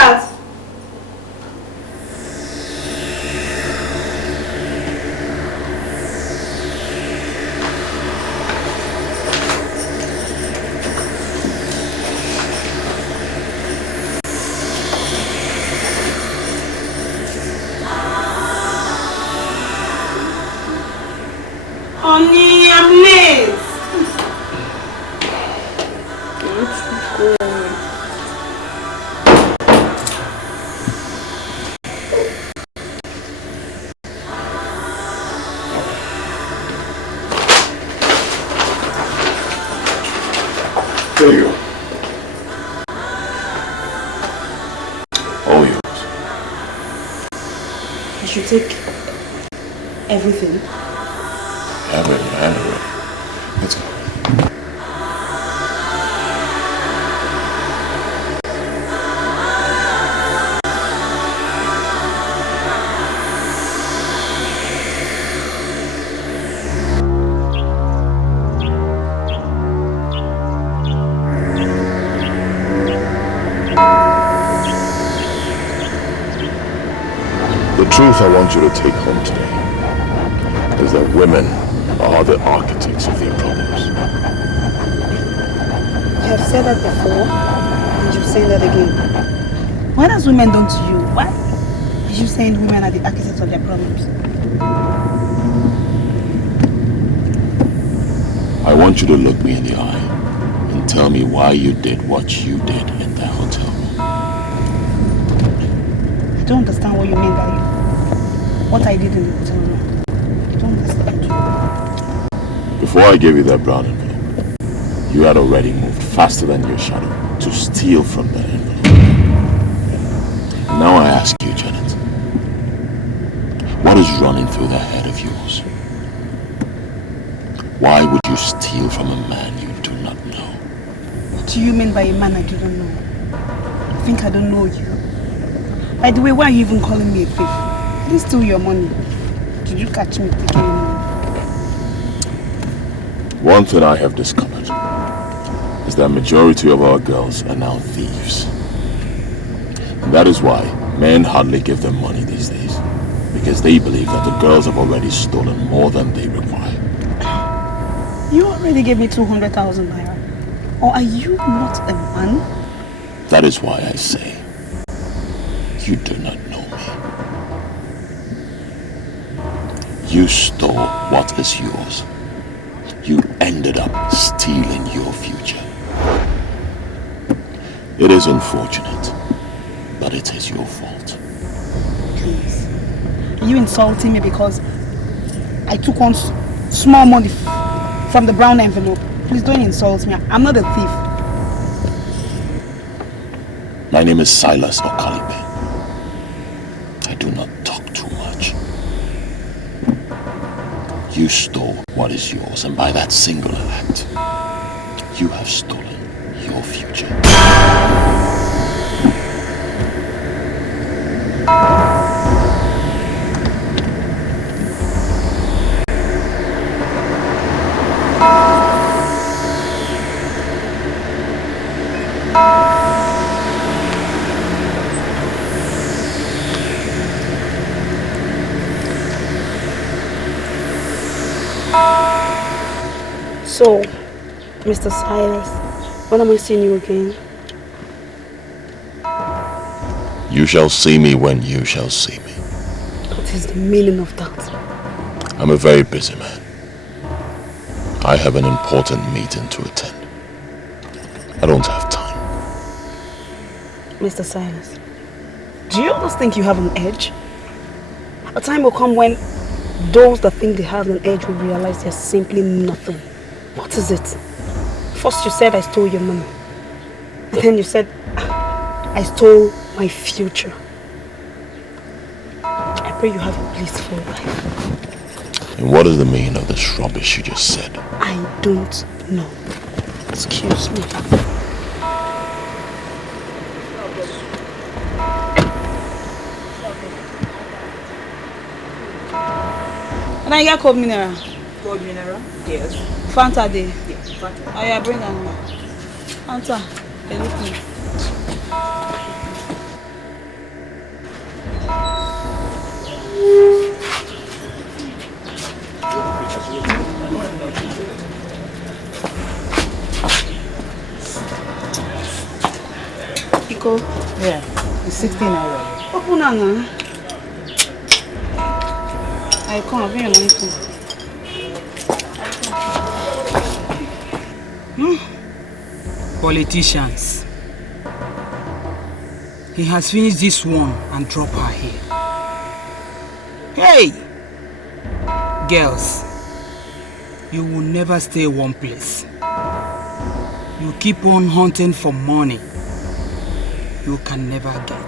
Sweetheart. Honey, I'm late. There you go. All yours. You should take everything. Have it, have it. Let's go. The truth I want you to take home today is that women are the architects of their problems. You have said that before, and you're saying that again. What has women done to you? Why are you saying women are the architects of their problems? I want you to look me in the eye and tell me why you did what you did in that hotel room. I don't understand what you mean by what I did in the hotel room. I don't understand you. Before I gave you that brown envelope, you had already moved faster than your shadow to steal from that envelope. Now I ask you, Janet, what is running through that head of yours? Why would you steal from a man you do not know? What do you mean by a man I do not know? I think I don't know you. By the way, why are you even calling me a thief? I didn't steal your money. Did you catch me taking your money? One thing I have discovered is that majority of our girls are now thieves. And that is why men hardly give them money these days, because they believe that the girls have already stolen more than they require. You already gave me 200,000 naira. Or are you not a man? That is why I say, you do not know me. You stole what is yours. You ended up stealing your future. It is unfortunate, but it is your fault. Please. Are you insulting me because I took one small money from the brown envelope? Please don't insult me. I'm not a thief. My name is Silas Okalibe. I do not talk too much. You stole what is yours, and by that singular act, you have stolen your future. So, Mr. Silas, when am I seeing you again? You shall see me when you shall see me. What is the meaning of that? I'm a very busy man. I have an important meeting to attend. I don't have time. Mr. Silas, do you always think you have an edge? A time will come when those that think they have an edge will realize they're simply nothing. What is it? First you said I stole your money. And then you said I stole my future. I pray you have a blissful life. And what is the meaning of this rubbish you just said? I don't know. Excuse me. Can I get cold mineral? Cold mineral? Yes. Fanta day. Yes, Fanta. Oh yeah, bring them. Fanta. They look me. Iko? Yeah, it's 16 naira. Open Anna. I come, I'll bring your money too. Politicians. He has finished this one and dropped her here. Hey! Girls, you will never stay one place. You keep on hunting for money you can never get.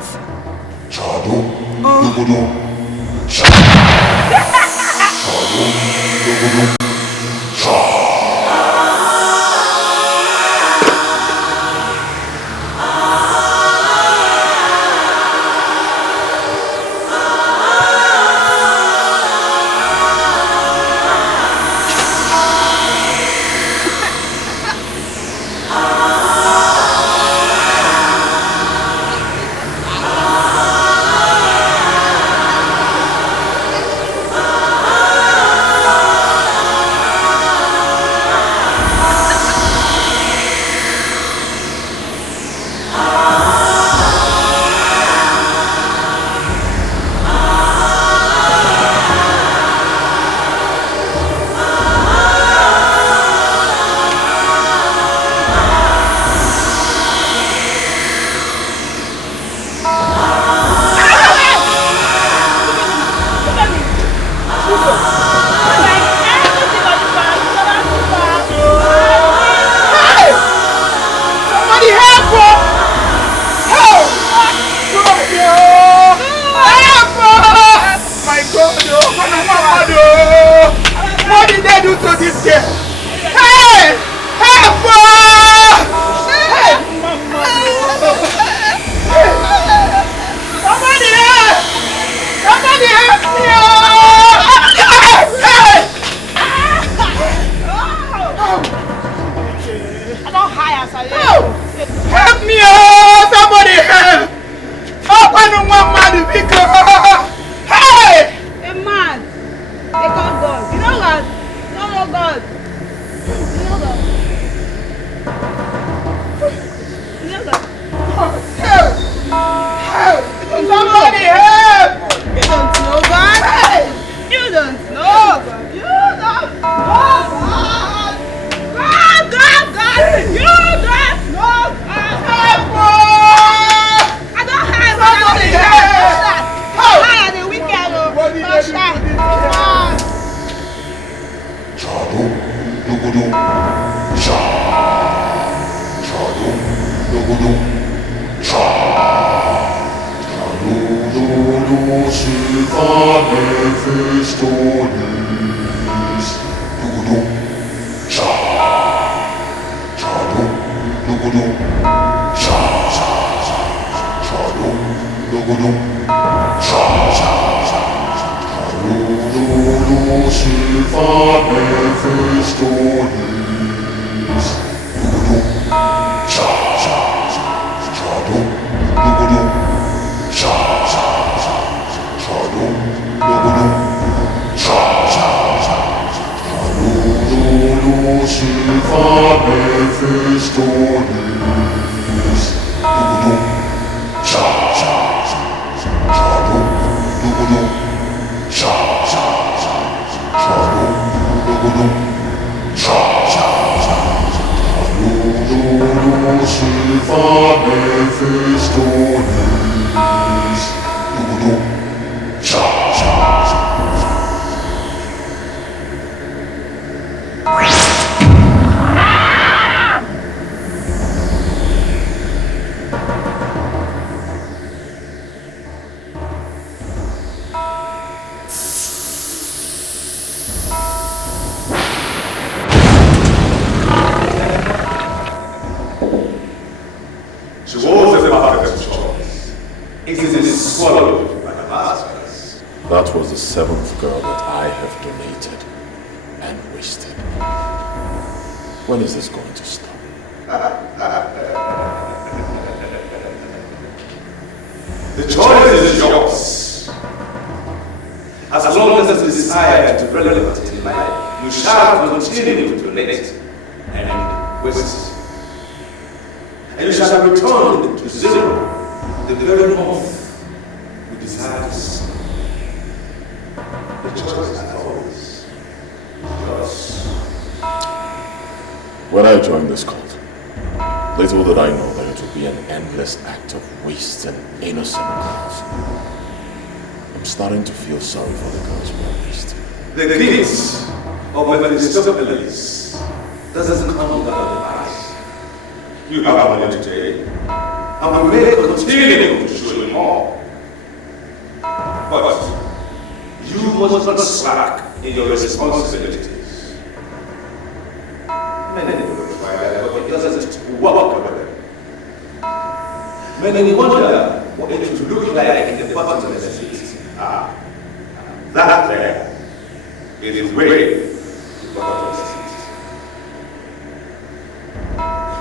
That was the seventh girl that I have donated and wasted. When is this going to stop? The choice is yours. desire to be relevant in life, you shall continue to donate and waste. And you shall return to zero the very moment you desire to see. The choice is always yours. When I joined this cult, little did I know that it would be an endless act of waste and innocent girls. I'm starting to feel sorry for the girls we are wasting. The gifts of Mephistopheles doesn't come without the price. You have money today, and we may continue to show you more. But you must not slack in your responsibilities. Many people try that, but it doesn't work for them. Many wonder what it would look like in the bottomless pit. That there is where the bottomless pit.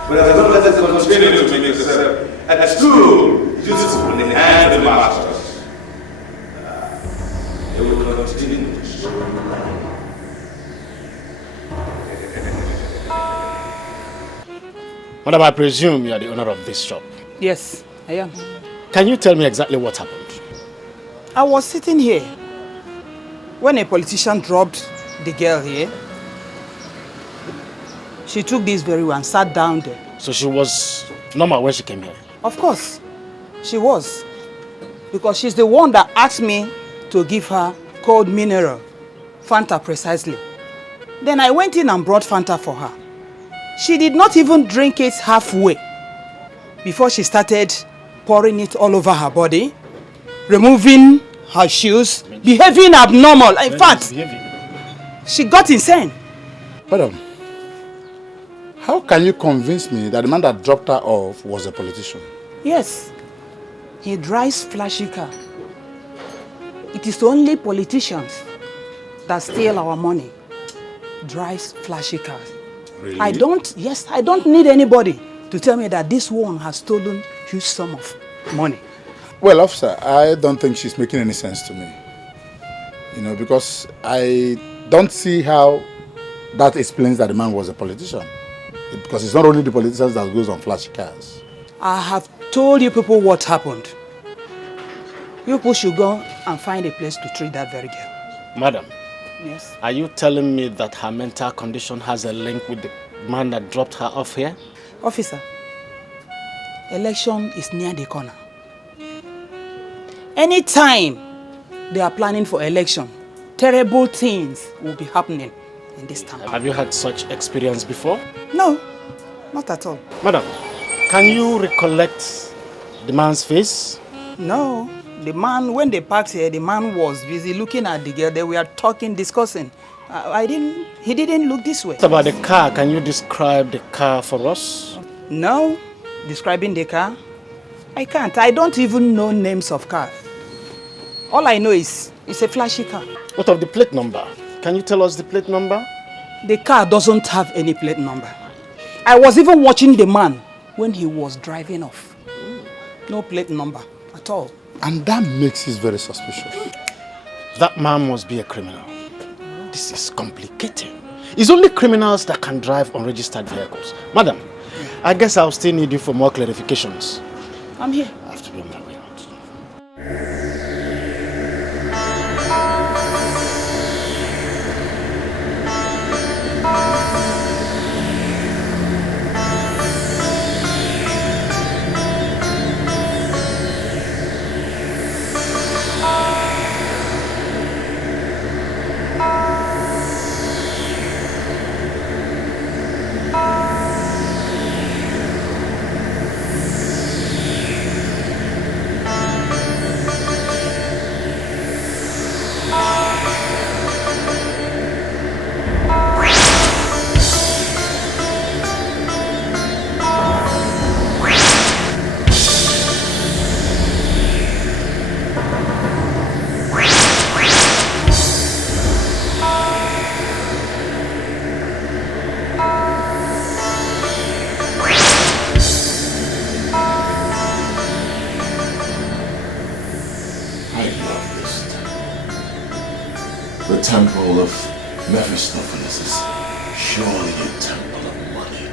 But as long as they continue to make yourself a tool useful in the hands of the masters, they will continue to show you life. Madam, I presume you are the owner of this shop. Yes, I am. Can you tell me exactly what happened? I was sitting here when a politician dropped the girl here. She took this very one and sat down there. So she was normal when she came here? Of course, she was. Because she's the one that asked me to give her cold mineral, Fanta precisely. Then I went in and brought Fanta for her. She did not even drink it halfway before she started pouring it all over her body, removing her shoes, behaving abnormal. In fact, she got insane. Madam, how can you convince me that the man that dropped her off was a politician? Yes, he drives flashy car. It is only politicians that steal our money. Drives flashy cars. Really? I don't need anybody to tell me that this one has stolen huge sum of money. Well, officer, I don't think she's making any sense to me. You know, because I don't see how that explains that the man was a politician. Because it's not only the politicians that goes on flashy cars. I have told you people what happened. You people should go and find a place to treat that very girl. Madam, Yes. are you telling me that her mental condition has a link with the man that dropped her off here? Officer, election is near the corner. Anytime they are planning for election, terrible things will be happening in this town. Have you had such experience before? No, not at all. Madam, can you recollect the man's face? No, the man, when they parked here, the man was busy looking at the girl. They were talking, discussing. He didn't look this way. What about the car? Can you describe the car for us? No, describing the car, I can't. I don't even know names of cars. All I know is it's a flashy car. What of the plate number? Can you tell us the plate number? The car doesn't have any plate number. I was even watching the man when he was driving off. No plate number at all. And that makes it very suspicious. That man must be a criminal. This is complicated. It's only criminals that can drive unregistered vehicles. Madam, I guess I'll still need you for more clarifications. I'm here. I have to be on my way out. temple of Mephistopheles is surely a temple of money.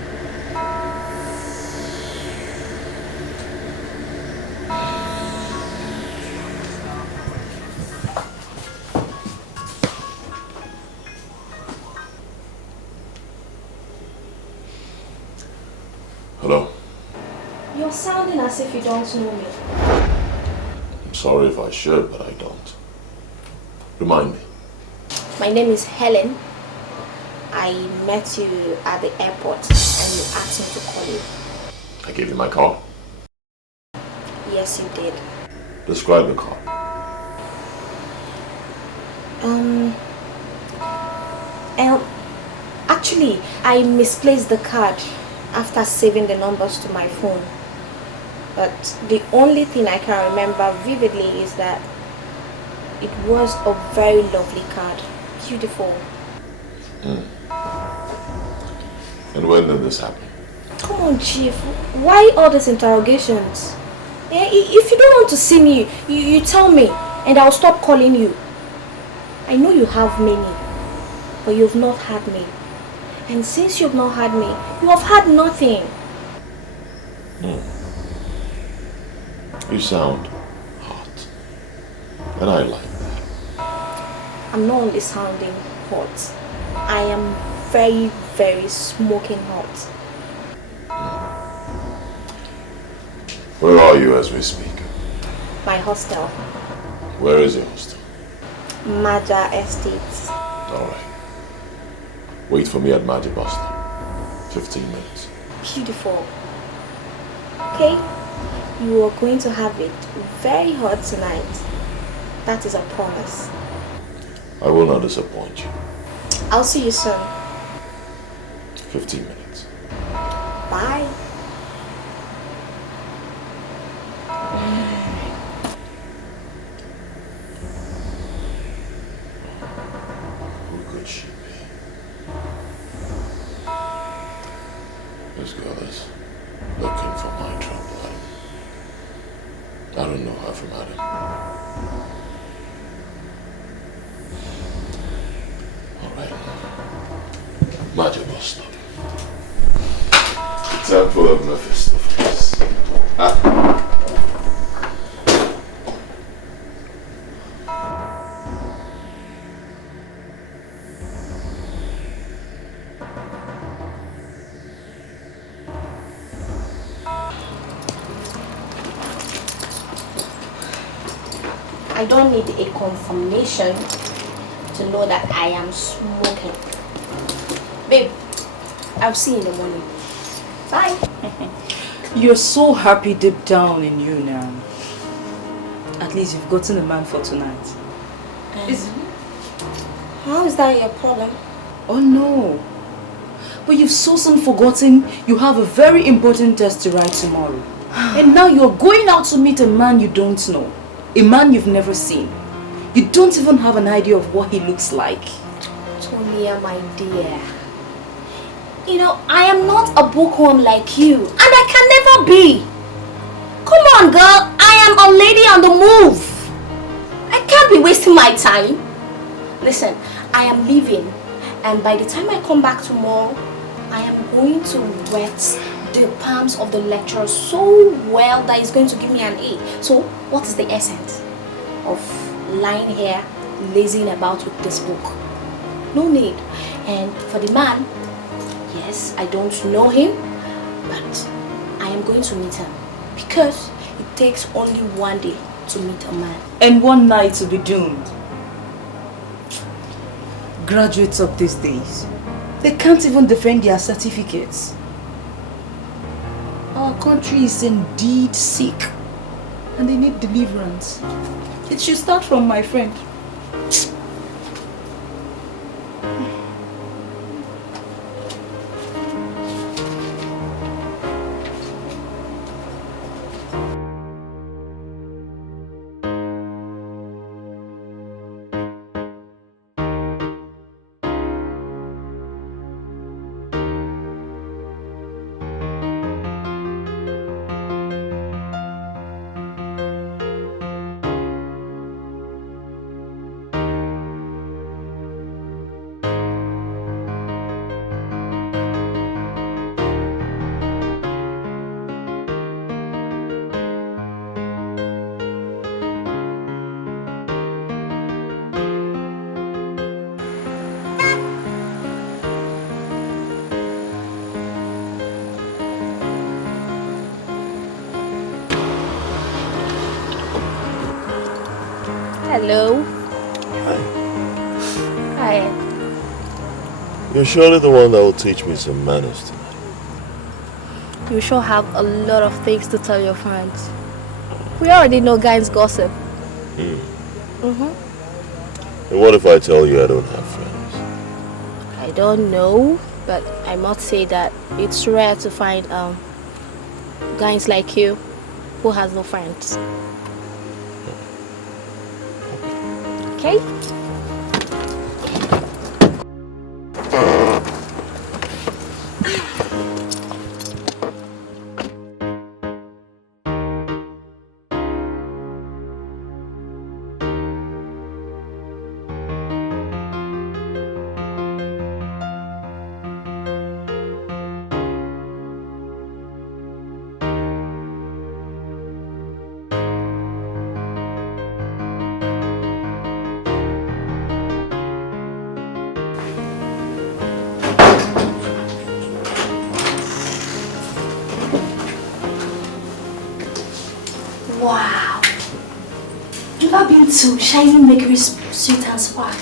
Hello? You're sounding as if you don't know me. I'm sorry if I should, but I don't. Remind me. My name is Helen. I met you at the airport and you asked me to call you. I gave you my car. Yes, you did. Describe the car. Actually, I misplaced the card after saving the numbers to my phone. But the only thing I can remember vividly is that it was a very lovely card. Beautiful. And when did this happen? Come on, Chief. Why all these interrogations? If you don't want to see me, you tell me and I'll stop calling you. I know you have many, but you've not had me. And since you've not had me, you have had nothing. You sound hot. And I like that. I'm not only sounding hot. I am very, very smoking hot. Where are you as we speak? My hostel. Where is your hostel? Maja Estates. Alright. Wait for me at Maja bus stop. 15 minutes. Beautiful. Okay? You are going to have it very hot tonight. That is a promise. I will not disappoint you. I'll see you soon. 15 minutes. Bye. Who could she be? This girl is looking for my trouble. I don't know her from Adam. Alright. Maja bus stop. Temple of Mephistopheles. I don't need a confirmation to know that I am smoking. Babe, I'll see you in the morning. Bye. You're so happy deep down in you now. At least you've gotten a man for tonight. How is that your problem? Oh no. But you've so soon forgotten you have a very important test to write tomorrow. And now you're going out to meet a man you don't know. A man you've never seen. You don't even have an idea of what he looks like. Tonia, my dear. You know, I am not a bookworm like you. And I can never be. Come on, girl. I am a lady on the move. I can't be wasting my time. Listen, I am leaving. And by the time I come back tomorrow, I am going to wet the palms of the lecturer so well that he's going to give me an A. So, what is the essence of lying here, lazing about with this book? No need. And for the man, yes, I don't know him, but I am going to meet him because it takes only one day to meet a man. And one night to be doomed. Graduates of these days, they can't even defend their certificates. Our country is indeed sick and they need deliverance. It should start from my friend. Hello. Hi. Hi. You're surely the one that will teach me some manners tonight. You sure have a lot of things to tell your friends. We already know guys gossip. And what if I tell you I don't have friends? I don't know, but I must say that it's rare to find guys like you who has no friends. Okay? Wow! You've ever been to Shiny Maker's Sweet and Spark?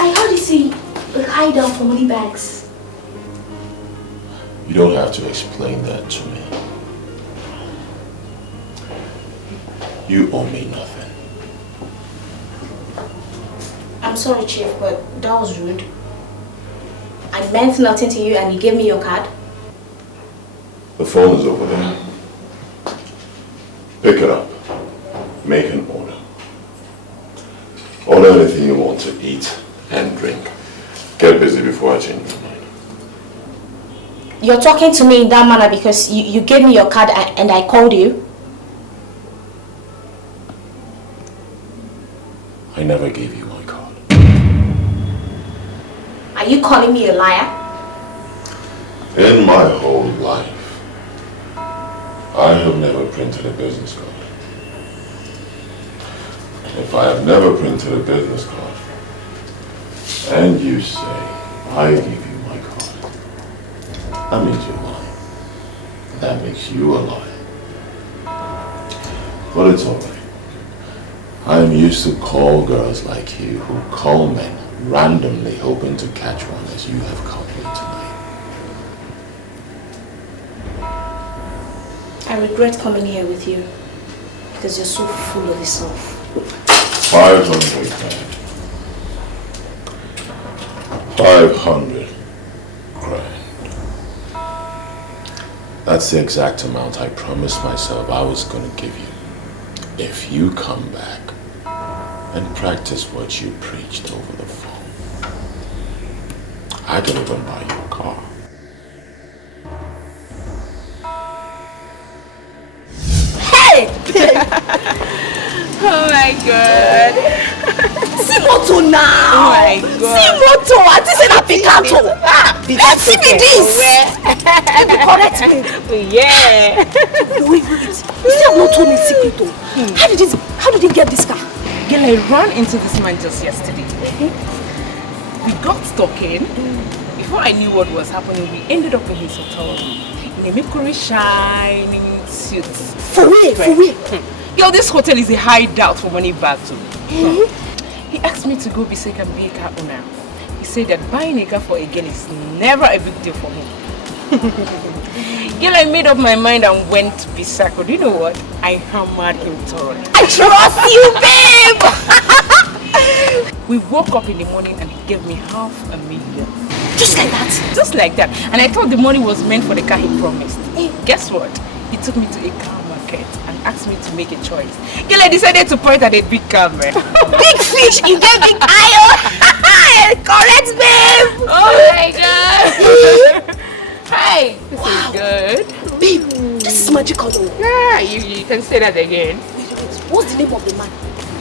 I heard it's a hideout for money bags. You don't have to explain that to me. You owe me nothing. I'm sorry, Chief, but that was rude. I meant nothing to you and you gave me your card. The phone is over there. Pick it up. Make an order. Order anything you want to eat and drink. Get busy before I change my mind. You're talking to me in that manner because you gave me your card and I called you? I never gave you my card. Are you calling me a liar? In my whole life, I have never printed a business card. If I have never printed a business card, and you say I give you my card, that means you're lying. That makes you a liar. But it's alright. I am used to call girls like you who call men randomly hoping to catch one as you have caught me tonight. I regret coming here with you because you're so full of yourself. 500 grand. 500 grand. That's the exact amount I promised myself I was going to give you if you come back and practice what you preached over the phone. I can even buy you a car. Oh my god. See moto now. Oh my god. See moto. I think it's a Picasso. See me this. Let me correct me. Yeah. Wait. You still have not told me secret though. How did he get this car? Girl, I ran into this man just yesterday. We got talking. Before I knew what was happening, we ended up in his hotel room in a Mercury shining suit. For real? Yo, this hotel is a hideout for money bags too. He asked me to go beside and be a car owner. He said that buying a car for a girl is never a big deal for him. Girl, I made up my mind and went to Bisako. Do you know what? I hammered him thoroughly. I trust you, babe! We woke up in the morning and he gave me $500,000. Just like that? Just like that. And I thought the money was meant for the car he promised. Guess what? He took me to a car market and asked me to make a choice. Girl, I decided to point at a big car, man. Big fish, you get big eye. Correct, babe! Oh my god! Hi! This is good. Babe, this is magical. Yeah, you can say that again. What's the name of the man?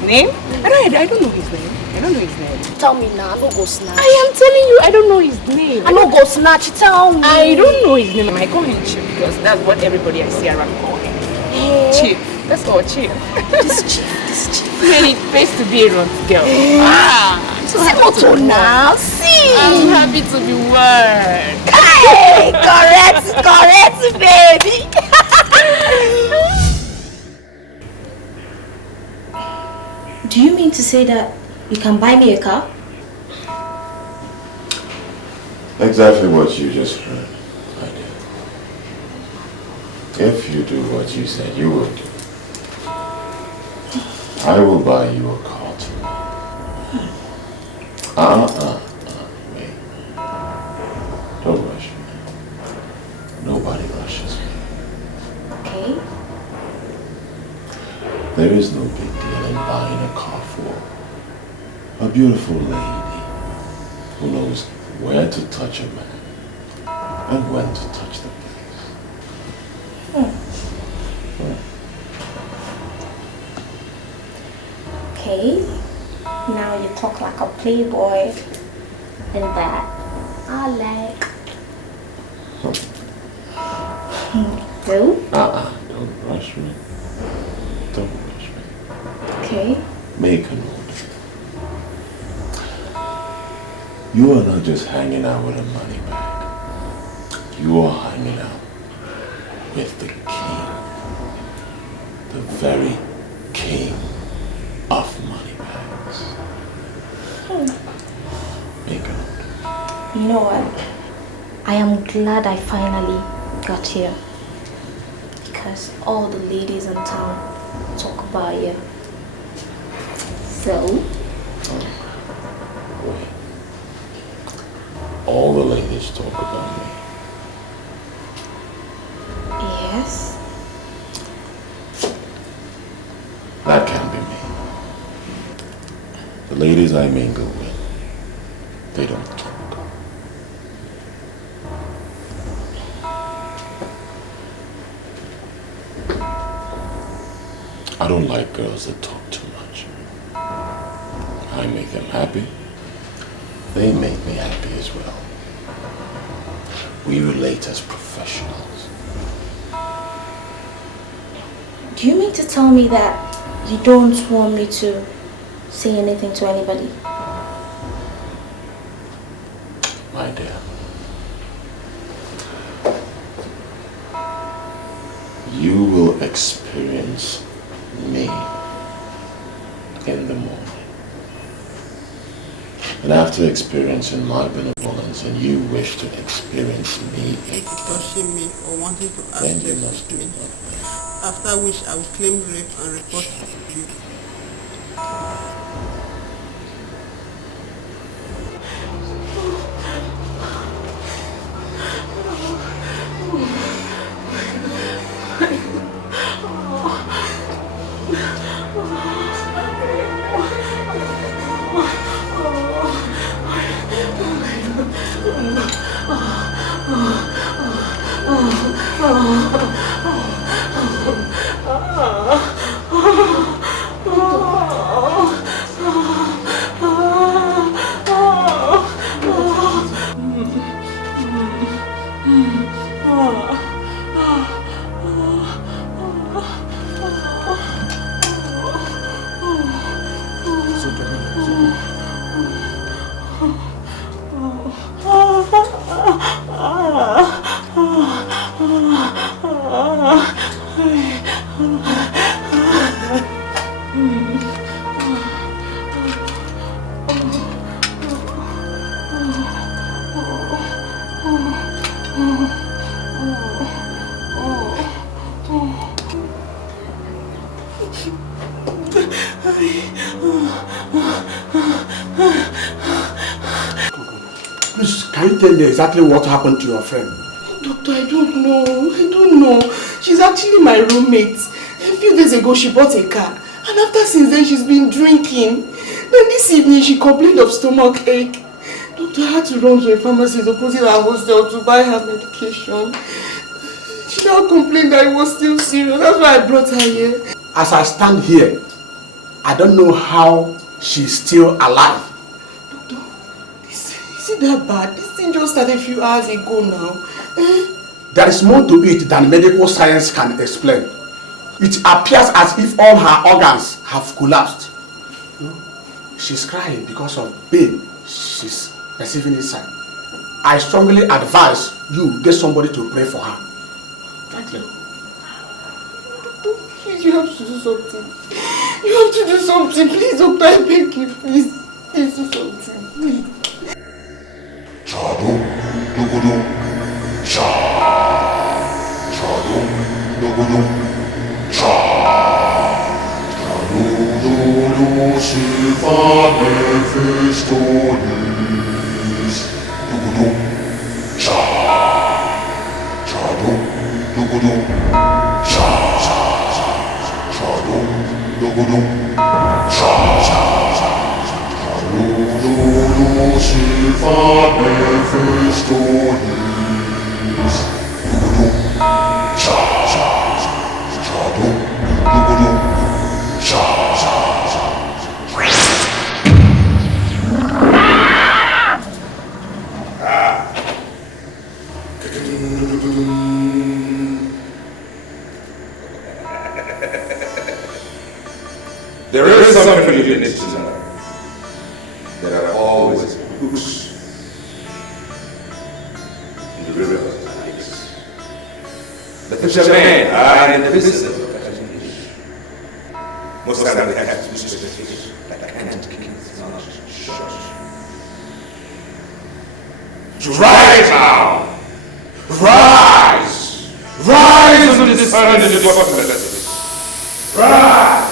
Name? I don't know his name. I don't know his name. Tell me now, I don't go snatch. I am telling you, I don't know his name. I don't go snatch, tell me. I don't know his name. I call him Chief because that's what everybody I see around call him. Hey. Chief. That's all Chief. This chief. Man, it pays to be a runt girl. See moto now, see. I'm happy to be one. Hey, correct, baby. say that you can buy me a car? Exactly what you just heard, my dear. If you do what you said you would do, I will buy you a car tomorrow. Wait. Don't rush me. Nobody rushes me. Okay. There is no big deal in buying a car for a beautiful lady who knows where to touch a man and when to touch the place. Okay. Now you talk like a playboy. And that I like. Do? Don't rush me. Don't rush me. Okay. Make a note. You are not just hanging out with a money bag. You are hanging out with the king. The very king of money bags. Make a note. You know what? I am glad I finally got here. Because all the ladies in town talk about you. So? Wait. All the ladies talk about me. Yes. That can't be me. The ladies I mingle with, they don't talk. I don't like girls that talk too much. I make them happy. They make me happy as well. We relate as professionals. Do you mean to tell me that you don't want me to say anything to anybody? My dear. You will experience me in the morning. And after experiencing my benevolence and you wish to experience me again, touching me or wanting to ask then you you must do me. nothing. After which I will claim rape and report you. Tell me exactly what happened to your friend. Doctor, I don't know. She's actually my roommate. A few days ago she bought a car. And since then she's been drinking. Then this evening she complained of stomach ache. Doctor, I had to run to a pharmacy opposite our hostel to buy her medication. She now complained that it was still serious. That's why I brought her here. As I stand here, I don't know how she's still alive. Doctor, is it that bad? This thing just started a few hours ago now. There is more to it than medical science can explain. It appears as if all her organs have collapsed. She's crying because of pain she's receiving inside. I strongly advise you get somebody to pray for her. Thank you. Please, you have to do something. You have to do something. Please, doctor, I beg you. Please. Please do something. Please. Chado, dogodo, cha. Chado, dogodo, cha. Chado, dogodo, silva, Mephistopheles. Dogodo, cha. Chado, dogodo, cha. Chado, dogodo, cha. Chado, silva, Mephistopheles. Dogodo, cha. Chado, dogodo, cha. There is something you need to know. There are always hooks in the river of lives. The fishermen are in the business of catching fish. Most times they have useless fish that can't keep its mouth shut. Rise now! Rise! Rise and discern the possibilities! Rise!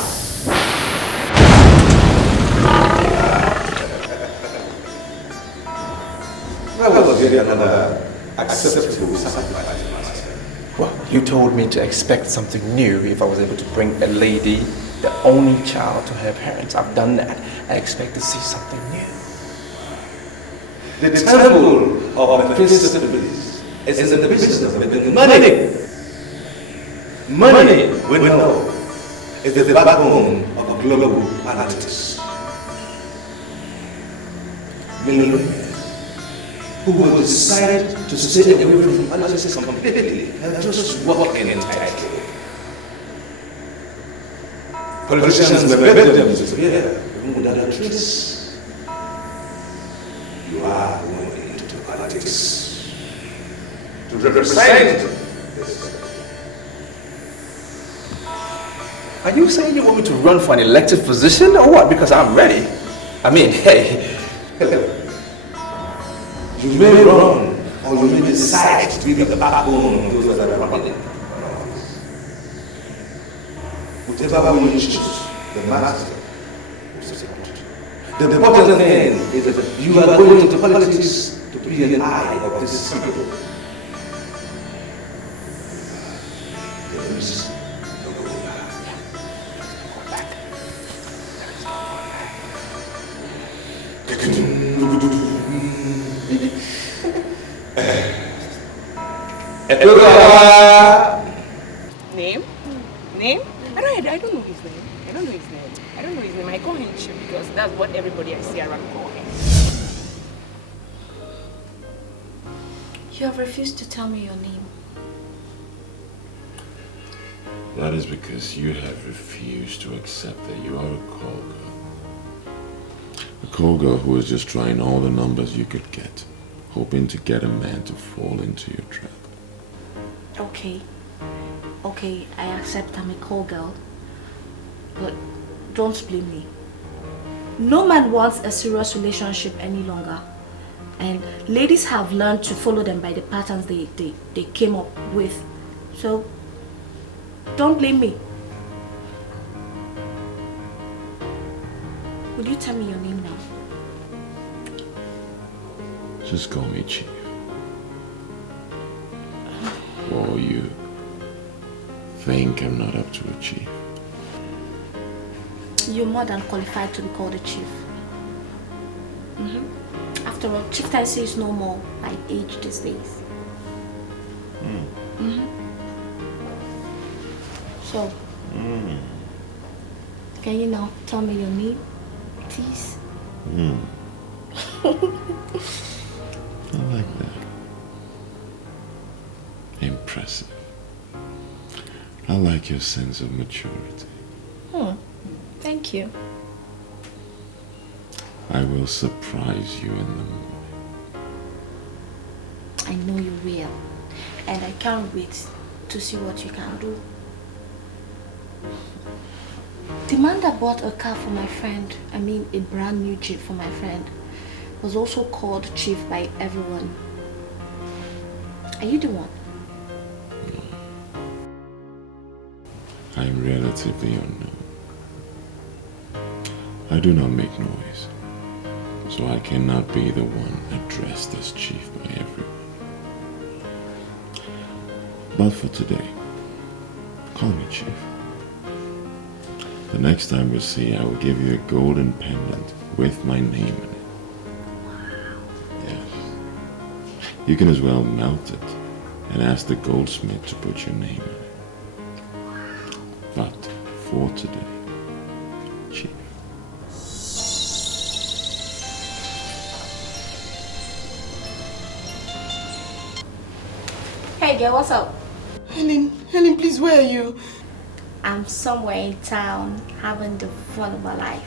Another acceptable sacrifice. Well, you told me to expect something new if I was able to bring a lady, the only child, to her parents. I've done that. I expect to see something new. The temple of Mephistopheles is in the business of making money. Money, we know, is the backbone of global politics. Millionaires who will decide to stay away from politics completely and just walk in tightly. Politicians will beg them to disappear without a trace. You are going into politics to represent this. Are you saying you want me to run for an elected position or what? Because I'm ready. I mean, hey. You may run, or you may decide to be the backbone of those that are running. Whichever way you choose, the master will support. The important thing is that you are going into politics to be an eye of this people. There is no going back. Name? Name? I don't know his name. I don't know his name. I call him Chief because that's what everybody I see around call him. You have refused to tell me your name. That is because you have refused to accept that you are a call girl. A call girl who is just trying all the numbers you could get, hoping to get a man to fall into your trap. Okay, I accept I'm a call girl. But don't blame me. No man wants a serious relationship any longer. And ladies have learned to follow them by the patterns they came up with. So, don't blame me. Will you tell me your name now? Just call me Chief. Or you think I'm not up to achieve? You're more than qualified to be called a chief. After all, chieftaincy is no more by age these days. So, can you now tell me your name, please? I like that. Impressive. I like your sense of maturity. Thank you. I will surprise you in the morning. I know you will. And I can't wait to see what you can do. The man that bought a car for my friend, I mean a brand new Jeep for my friend, was also called Chief by everyone. Are you the one? I am relatively unknown. I do not make noise, so I cannot be the one addressed as chief by everyone. But for today, call me chief. The next time we see, I will give you a golden pendant with my name in it. Yes. You can as well melt it and ask the goldsmith to put your name in it. But for today, chief. Hey girl, what's up? Helen, please, where are you? I'm somewhere in town having the fun of my life.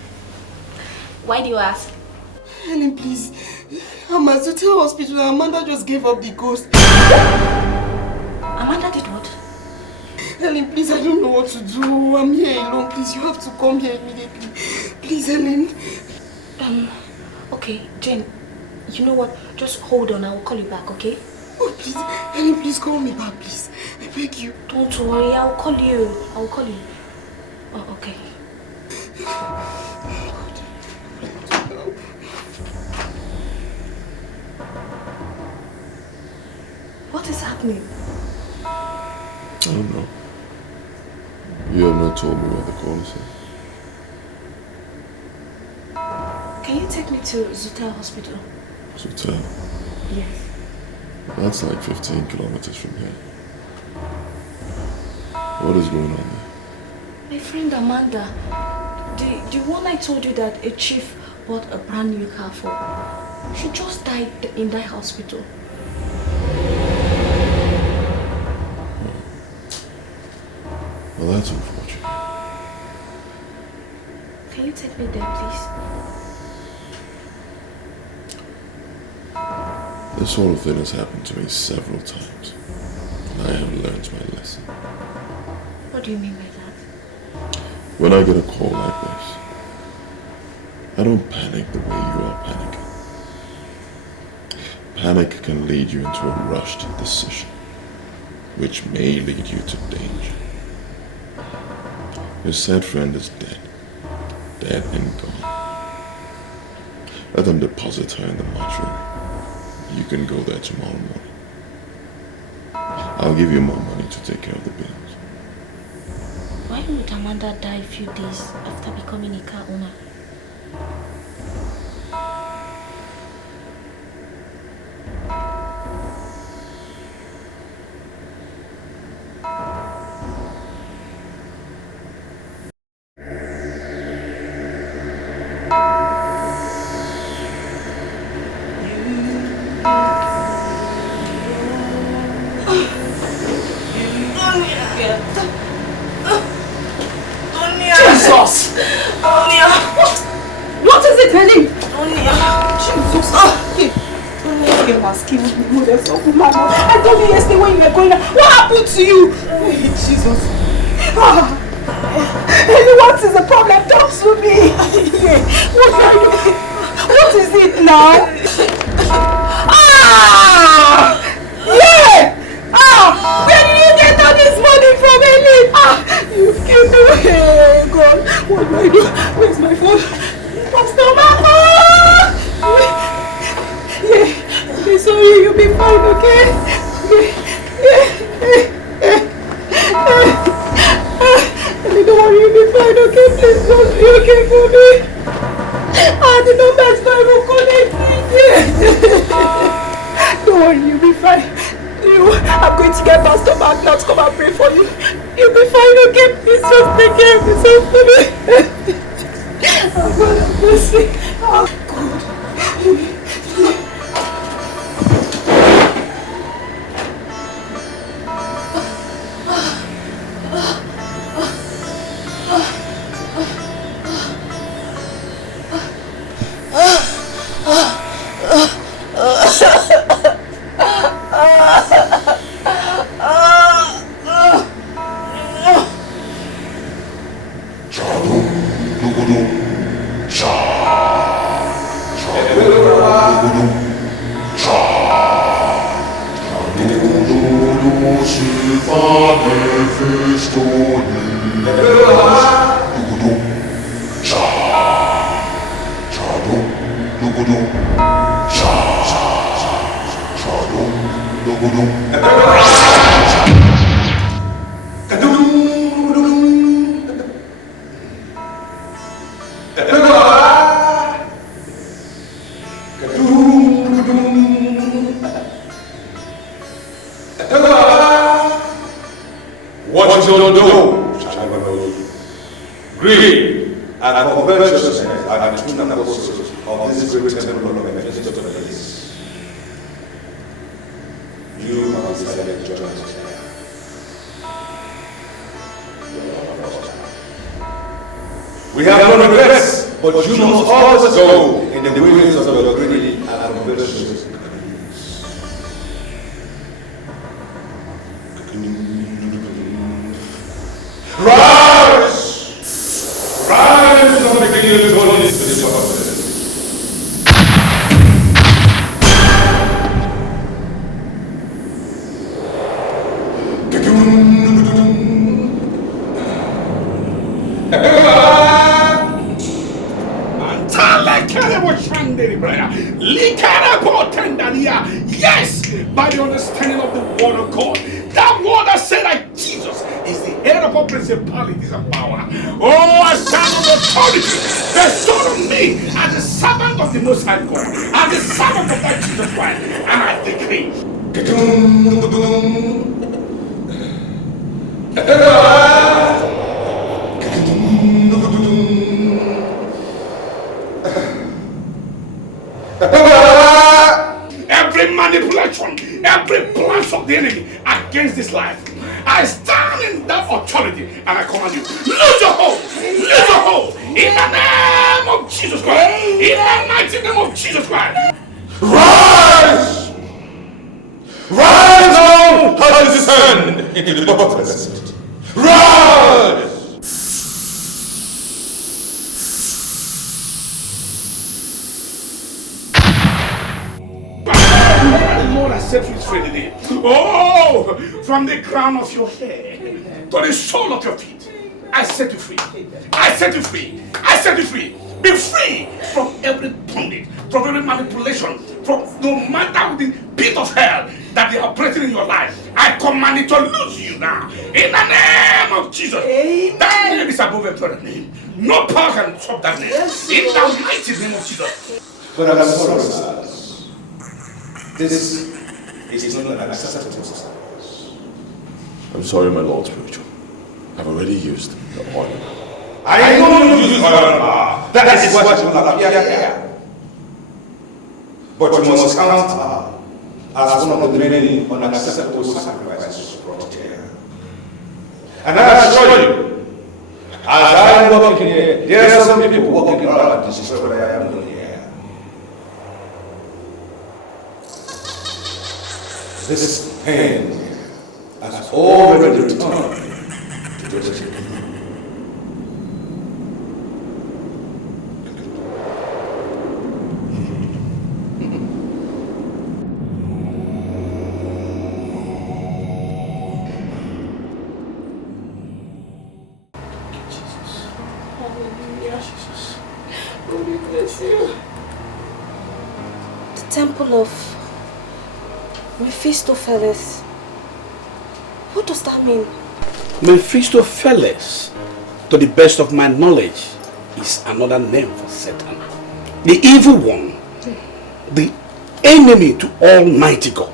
Why do you ask? Helen, please. I'm at Hotel Hospital and Amanda just gave up the ghost. Amanda did what? Helen, please, I don't know what to do. I'm here alone. Please, you have to come here immediately. Please, Helen. Okay, Jane, you know what? Just hold on, I will call you back, okay? Oh, please. Helen, please call me back, please. I beg you. Don't worry, I will call you. I will call you. Oh, okay. What is happening? I don't know. You have not told me where the call is. Can you take me to Zutel Hospital? Zutel? Yes. That's like 15 kilometers from here. What is going on there? My friend Amanda, the one I told you that a chief bought a brand new car for, she just died in that hospital. Well, that's unfortunate. Can you take me there, please? This sort of thing has happened to me several times, and I have learned my lesson. What do you mean by that? When I get a call like this, I don't panic the way you are panicking. Panic can lead you into a rushed decision, which may lead you to danger. Your said friend is dead. Dead and gone. Let them deposit her in the mortuary. You can go there tomorrow morning. I'll give you more money to take care of the bills. Why would Amanda die a few days after becoming a car owner? Jesus! What is it, Helen? Jesus! You must kill me. I told you yesterday when you were going out. What happened to you? Jesus! Helen, what is the problem? Talk to me! What is it now? Yeah! Where did you get all this money from, Helen? You killed me. God, what do I do? Where's my phone? Pastor Mama! Yeah, sorry, you'll be fine, okay? Don't worry, you'll be fine, okay? Please don't be okay for me. The number is not even connected. Don't worry, you'll be fine. I'm going to get Pastor Mark now to come and pray for you. You'll be fine, okay? Please just take care of yourself for me. Oh, God, have mercy. Oh, God. Chado. What you don't know, shall never know you. Greed and covetousness are the twin apostles of this great temple of Mephistopheles. You have decided to join us there. We have no regrets, but you must always go in the ways of your greed and covetousness. Rise! Rise from the beginning of the this Yes, by the understanding of the word of God, that word that said that Jesus is the head of all principalities and power. Oh, I stand on authority bestowed on me as a servant of the Most High God, as a servant of that Jesus Christ, and I decree. Every manipulation, every plan of the enemy against this life, I stand in that authority and I command you, lose your hold, lose your hold, in the name of Jesus Christ, in the mighty name of Jesus Christ. Rise! Rise now as you descend into the bottomless. Rise! The Lord has set you free today. Oh, from the crown of your head to the sole of your feet, I set you free. I set you free. I set you free. Be free from every bondage, from every manipulation, from no matter the pit of hell that they are operating in your life. I command it to lose you now. In the name of Jesus. Amen. That name is above every other name. No power can stop that name. In the mighty name of Jesus. But I'm sorry, this is not an acceptable sacrifice. I'm sorry, my Lord Spiritual. I've already used the oil. I know you use oil. That is what you will appear here. But you must count her as one of the many unacceptable sacrifices brought here. And I assure you, as I am walking here, there are some people walking around to destroy what I am doing here. This pain has already returned to the The temple of Mephistopheles. What does that mean? Mephistopheles, to the best of my knowledge, is another name for Satan. The evil one, the enemy to Almighty God.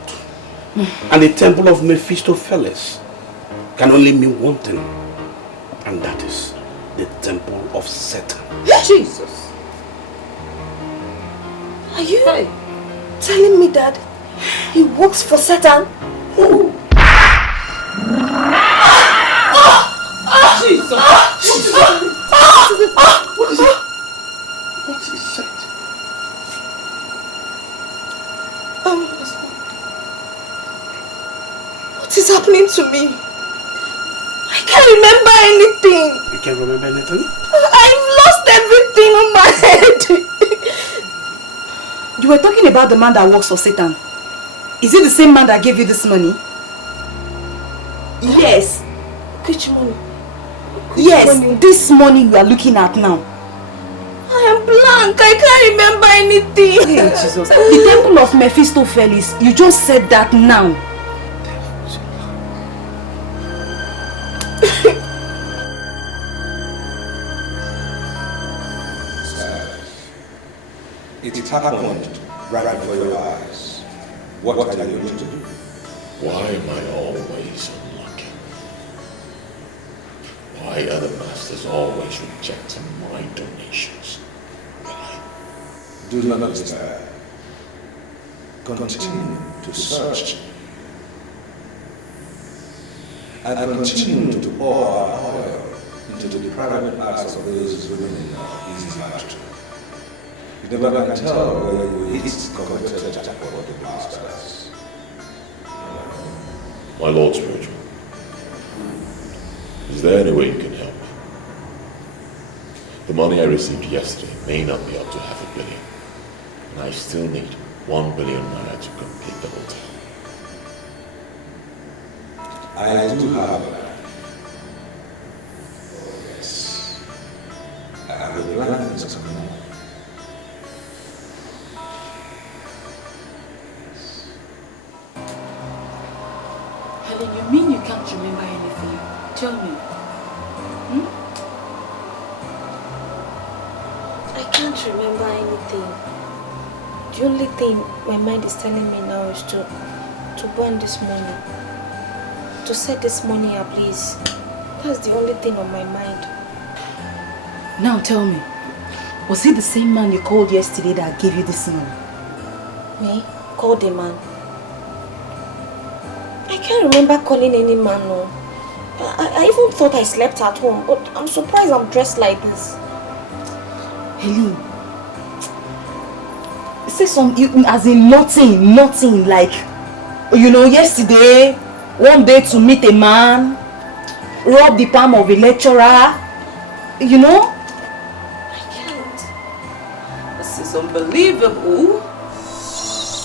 And the temple of Mephistopheles can only mean one thing, and that is the temple of Satan. Jesus! Are you telling me that he works for Satan? Oh. Jesus! What is it? What's he said? What is happening to me? I can't remember anything. You can't remember anything? I've lost everything on my head. You were talking about the man that works for Satan. Is it the same man that gave you this money? Yes. Which money? Yes, this money you are looking at now. I am blank. I can't remember anything. Hey, Jesus. The temple of Mephistopheles. You just said that now. It happened right before your eyes. What are you going to do? Why am I always unlucky? Why are the masters always rejecting my donations? Why? Do not despair. Continue to search. And continue to pour our oil into the private parts of those women in our easy factory. You never can tell whether you hit coveted jackpot or the blasters. My Lord Spiritual, is there any way you can help me? The money I received yesterday may not be up to $500 million, and I still need 1 billion naira to complete the hotel. I do have a plan. Oh yes. I have a plan to come on. Helen, you mean you can't remember anything? Tell me. I can't remember anything. The only thing my mind is telling me now is to burn this money. To set this money ablaze. That's the only thing on my mind. Now tell me, was he the same man you called yesterday that gave you this money? Me? Called the man? I can't remember calling any man, no. I even thought I slept at home, but I'm surprised I'm dressed like this. Helen, say something as in nothing like, you know, yesterday, one day to meet a man, rob the palm of a lecturer, you know? I can't. This is unbelievable.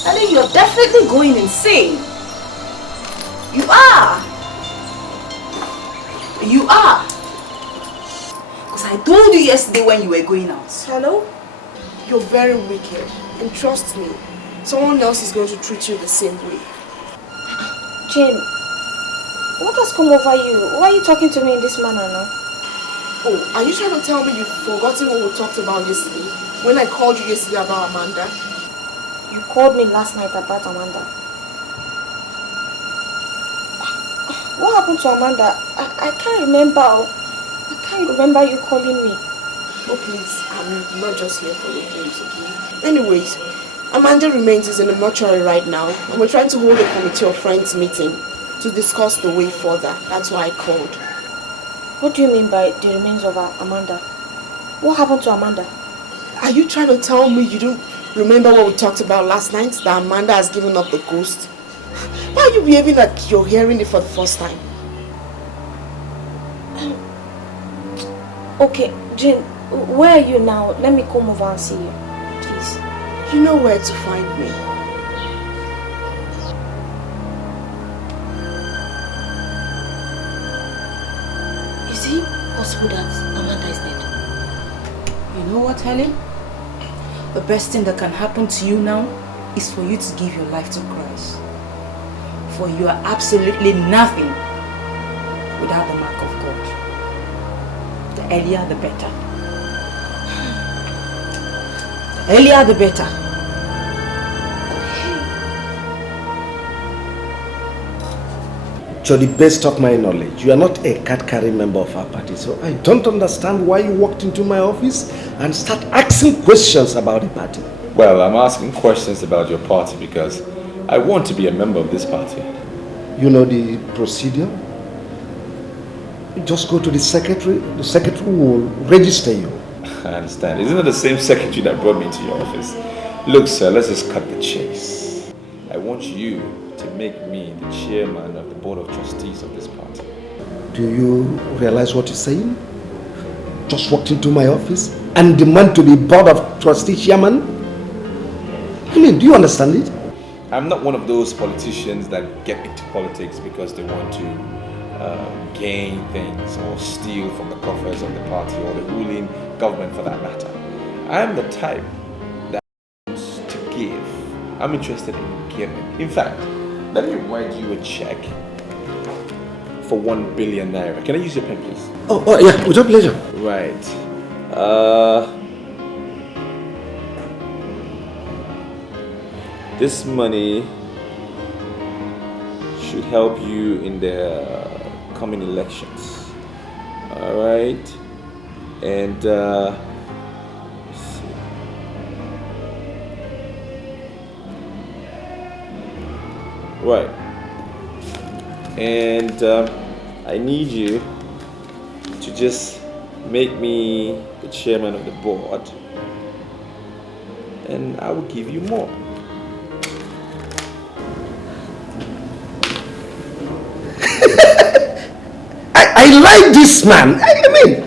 I think you're definitely going insane. You are. You are. Because I told you yesterday when you were going out. Hello? You're very wicked. And trust me, someone else is going to treat you the same way. Jane, what has come over you? Why are you talking to me in this manner now? Oh, are you trying to tell me you've forgotten what we talked about yesterday? When I called you yesterday about Amanda? You called me last night about Amanda. What happened to Amanda? I can't remember. I can't remember you calling me. Oh please, I'm not just here for your games, okay? Anyways, Amanda remains in the mortuary right now, and we're trying to hold a committee of friends meeting to discuss the way further. That's why I called. What do you mean by the remains of Amanda? What happened to Amanda? Are you trying to tell me you don't remember what we talked about last night? That Amanda has given up the ghost? Why are you behaving like you're hearing it for the first time? Okay, Jane, where are you now? Let me come over and see you, please. You know where to find me. Is it possible that Amanda is dead? You know what, Helen? The best thing that can happen to you now is for you to give your life to Christ. For you are absolutely nothing without the mark of God. The earlier the better. The earlier the better. To the best of my knowledge, you are not a card-carrying member of our party, so I don't understand why you walked into my office and start asking questions about the party. Well, I'm asking questions about your party because I want to be a member of this party. You know the procedure? You just go to the secretary will register you. I understand. Isn't it the same secretary that brought me into your office? Look, sir, let's just cut the chase. I want you to make me the chairman of the board of trustees of this party. Do you realize what you're saying? Just walked into my office and demand to be board of trustee chairman? I mean, do you understand it? I'm not one of those politicians that get into politics because they want to gain things or steal from the coffers of the party or the ruling government for that matter. I am the type that wants to give. I'm interested in giving. In fact, let me write you a check for 1 billion naira. Can I use your pen, please? Oh yeah, with your pleasure. Right. This money should help you in the coming elections. All right. And let's see. Right. And I need you to just make me the chairman of the board, and I will give you more. I like this man. I mean,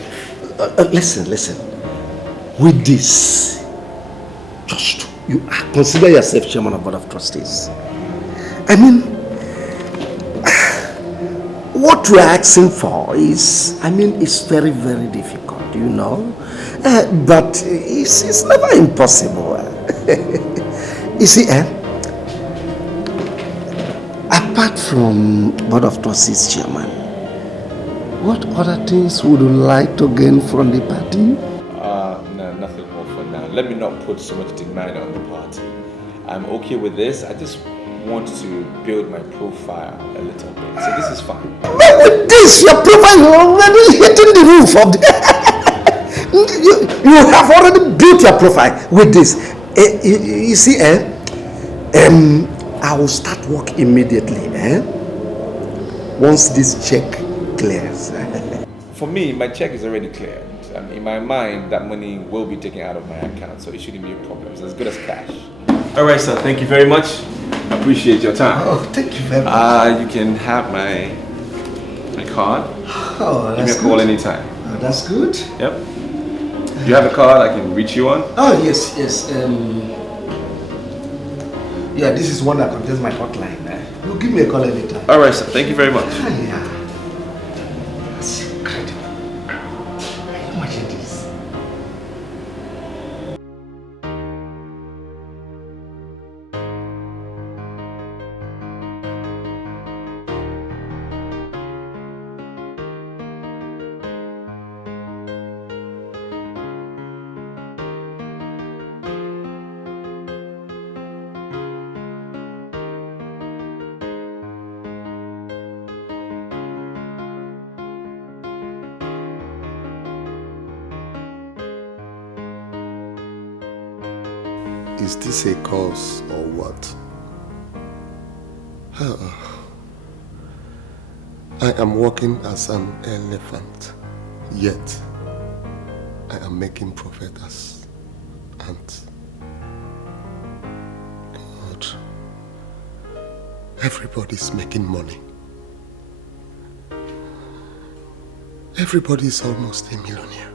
listen. With this, just you consider yourself chairman of board of trustees. I mean, what we're asking for is, it's very, very difficult, you know. But it's never impossible. You see, apart from board of trustees chairman, what other things would you like to gain from the party? No, nothing more for now. Let me not put so much demand on the party. I'm okay with this. I just want to build my profile a little bit. So this is fine. Well, with this, your profile is already hitting the roof of the... you have already built your profile with this. You see, I will start work immediately. Once this check clears. For me, my check is already cleared. In my mind, that money will be taken out of my account, so it shouldn't be a problem. It's as good as cash. All right, sir. Thank you very much. I appreciate your time. Oh, thank you very much. You can have my card. Oh, Give that's me a call good. anytime. Oh, that's good. Yep. Do you have a card I can reach you on? Oh, yes. Yeah, this is one that contains my hotline. You give me a call anytime. All right, sir. Thank you very much. Yeah. That's incredible. Imagine this. Is this a cause or what? I am walking as an elephant, yet I am making profit as ants. God, everybody's making money. Everybody's almost a millionaire.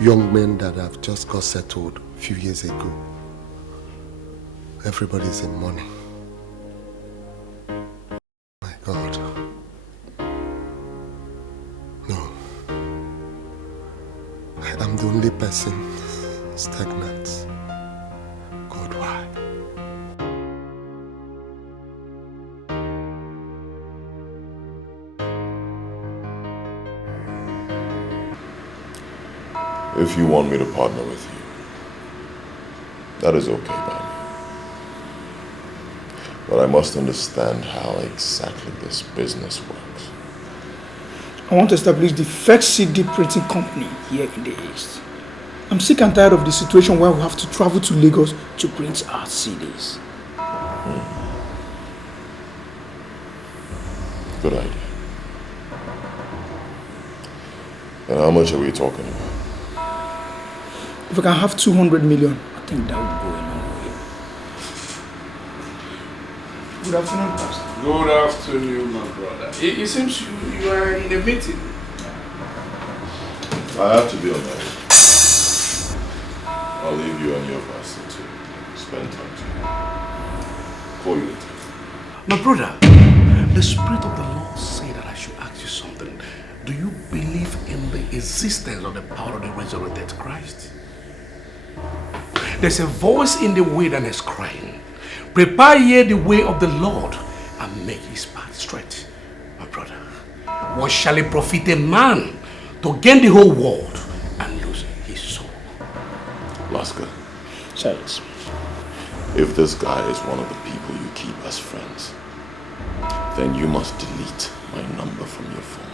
Young men that have just got settled a few years ago. Everybody's in money. My God. No. I am the only person stagnant. God, why? If you want me to partner with you, that is okay by me. But I must understand how exactly this business works. I want to establish the first CD printing company here in the East. I'm sick and tired of the situation where we have to travel to Lagos to print our CDs. Good idea. And how much are we talking about? If I can have 200 million, I think that would go a long way. Good afternoon, Pastor. Good afternoon, my brother. It seems you are in a meeting. I have to be on that. I'll leave you and your pastor to spend time together. Call you later. My brother, the Spirit of the Lord said that I should ask you something. Do you believe in the existence of the power of the resurrected Christ? There's a voice in the wilderness crying, prepare ye the way of the Lord and make his path straight. My brother, what shall it profit a man to gain the whole world and lose his soul? Laska. Charles. If this guy is one of the people you keep as friends, then you must delete my number from your phone.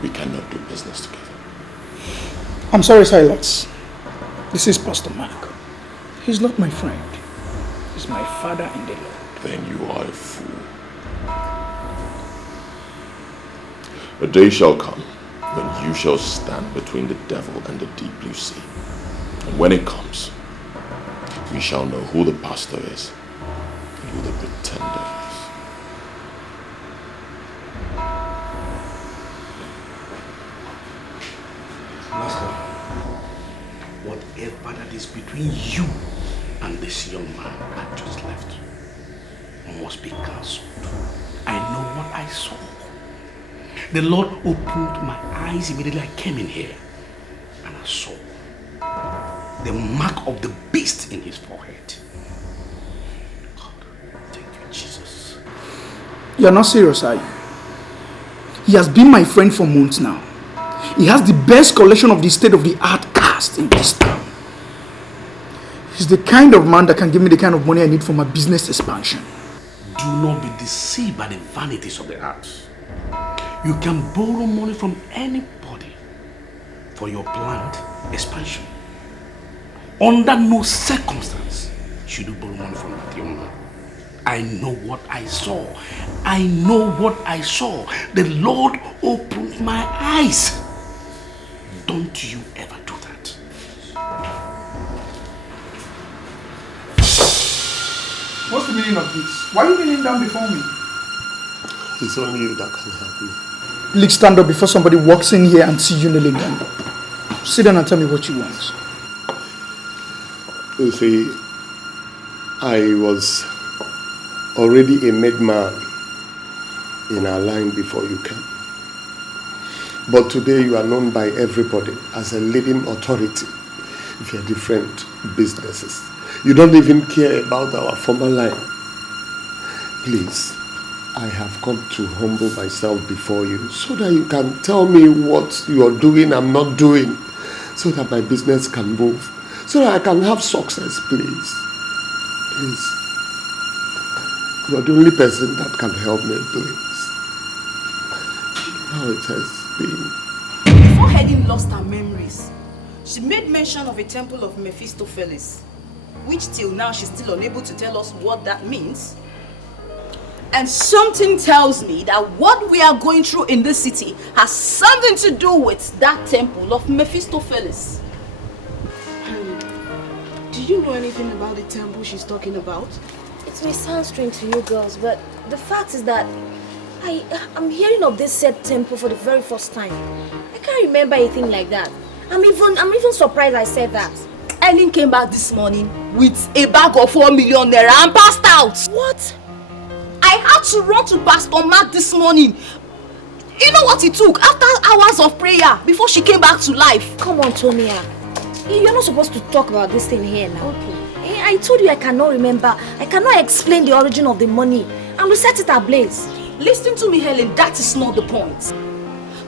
We cannot do business together. I'm sorry, Silas. This is Pastor Mark. He's not my friend. He's my father in the Lord. Then you are a fool. A day shall come when you shall stand between the devil and the deep blue sea. And when it comes, we shall know who the pastor is and who the pretender is. Master, whatever that is between you and this young man I just left must be cancelled. I know what I saw. The Lord opened my eyes immediately I came in here, and I saw the mark of the beast in his forehead. God, thank you, Jesus. You're not serious, are you? He has been my friend for months now. He has the best collection of the state-of-the-art cast in this town. He's the kind of man that can give me the kind of money I need for my business expansion. Do not be deceived by the vanities of the earth. You can borrow money from anybody for your planned expansion. Under no circumstance should you borrow money from that young man. I know what I saw. I know what I saw. The Lord opened my eyes. Don't you ever do that. What's the meaning of this? Why are you kneeling down before me? It's only you that can help me. Please stand up before somebody walks in here and see you kneeling down. Sit down and tell me what you want. You see, I was already a made man in our line before you came. But today you are known by everybody as a leading authority with your different businesses. You don't even care about our former line. Please, I have come to humble myself before you so that you can tell me what you are doing, I'm not doing, so that my business can move, so that I can have success, please. Please. You are the only person that can help me, please. How it has been. Before Helen lost her memories, she made mention of a temple of Mephistopheles, which till now she's still unable to tell us what that means. And something tells me that what we are going through in this city has something to do with that temple of Mephistopheles. Do you know anything about the temple she's talking about? It may sound strange to you girls, but the fact is that I'm hearing of this said temple for the very first time. I can't remember anything like that. I'm even surprised I said that. Helen came back this morning with a bag of 4 million naira and passed out. What? I had to run to Pastor Mark this morning. You know what it took? After hours of prayer before she came back to life. Come on, Tonia. You're not supposed to talk about this thing here now. Okay. I told you I cannot remember. I cannot explain the origin of the money. And we set it ablaze. Listen to me, Helen. That is not the point.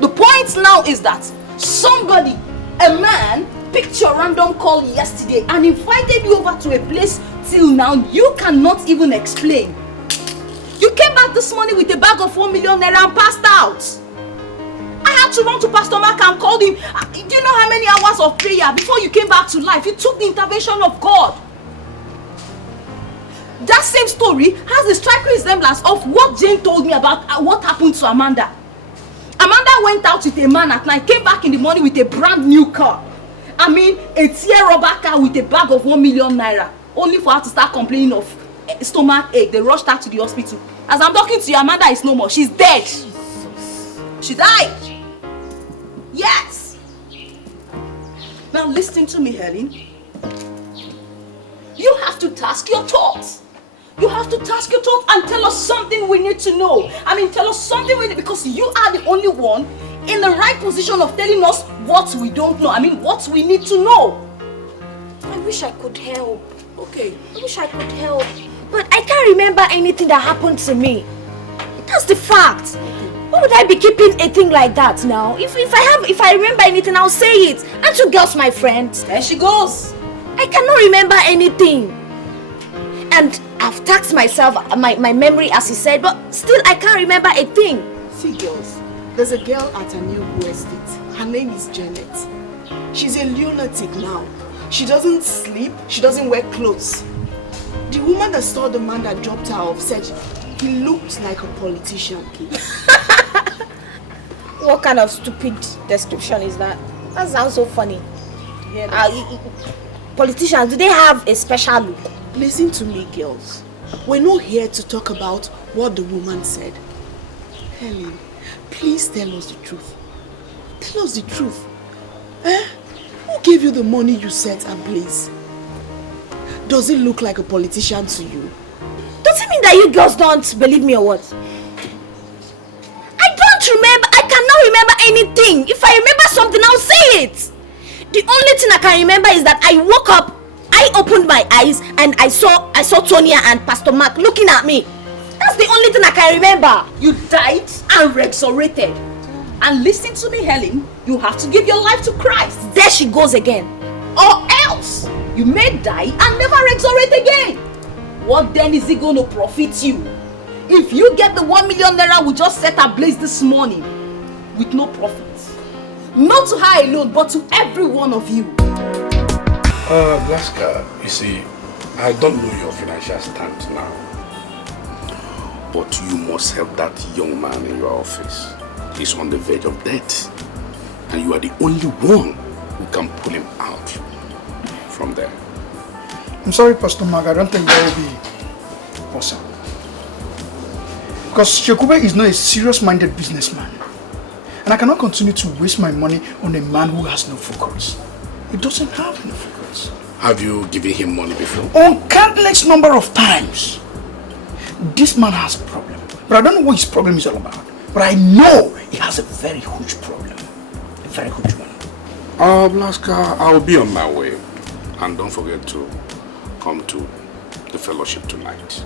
The point now is that somebody, a man, picked your random call yesterday and invited you over to a place till now you cannot even explain. You came back this morning with a bag of 4 million naira and passed out. I had to run to Pastor Mark and called him. Do you know how many hours of prayer before you came back to life? You took the intervention of God. That same story has a striking resemblance of what Jane told me about what happened to Amanda. Amanda went out with a man at night, came back in the morning with a brand new car. I mean, a tear rubber car with a bag of 1 million naira. Only for her to start complaining of stomach ache. They rushed her to the hospital. As I'm talking to you, Amanda is no more. She's dead. Jesus. She died. Yes. Now listen to me, Helen. You have to task your thoughts. You have to task your thought and tell us something we need to know. I mean, tell us something we need, because you are the only one in the right position of telling us what we don't know. I mean, what we need to know. I wish I could help. Okay. I wish I could help. But I can't remember anything that happened to me. That's the fact. Why would I be keeping a thing like that now? If I remember anything, I'll say it. Aren't you girls my friends? There she goes. I cannot remember anything. And I've taxed myself, my memory as he said, but still I can't remember a thing. See girls, there's a girl at a new estate. Her name is Janet. She's a lunatic now. She doesn't sleep, she doesn't wear clothes. The woman that saw the man that dropped her off said he looked like a politician. What kind of stupid description is that? That sounds so funny. Politicians, do they have a special look? Listen to me, girls. We're not here to talk about what the woman said. Helen, please tell us the truth. Tell us the truth. Who gave you the money you set ablaze? Does it look like a politician to you? Does it mean that you girls don't believe me or what? I don't remember. I cannot remember anything. If I remember something, I'll say it. The only thing I can remember is that I woke up, I opened my eyes, and I saw Tonya and Pastor Mark looking at me. That's the only thing I can remember. You died and resurrected. And listen to me, Helen. You have to give your life to Christ. There she goes again. Or else, you may die and never resurrect again. What then is it going to profit you? If you get the 1 million naira we just set ablaze this morning with no profit. Not to her alone, but to every one of you. Blaska, you see, I don't know your financial stance now. But you must help that young man in your office. He's on the verge of death. And you are the only one who can pull him out from there. I'm sorry, Pastor Mark, I don't think that will be possible. Because Shekube is not a serious-minded businessman. And I cannot continue to waste my money on a man who has no focus. He doesn't have any focus. Have you given him money before? On countless number of times. This man has a problem. But I don't know what his problem is all about. But I know he has a very huge problem. A very huge one. Blaska, I'll be on my way. And don't forget to come to the fellowship tonight.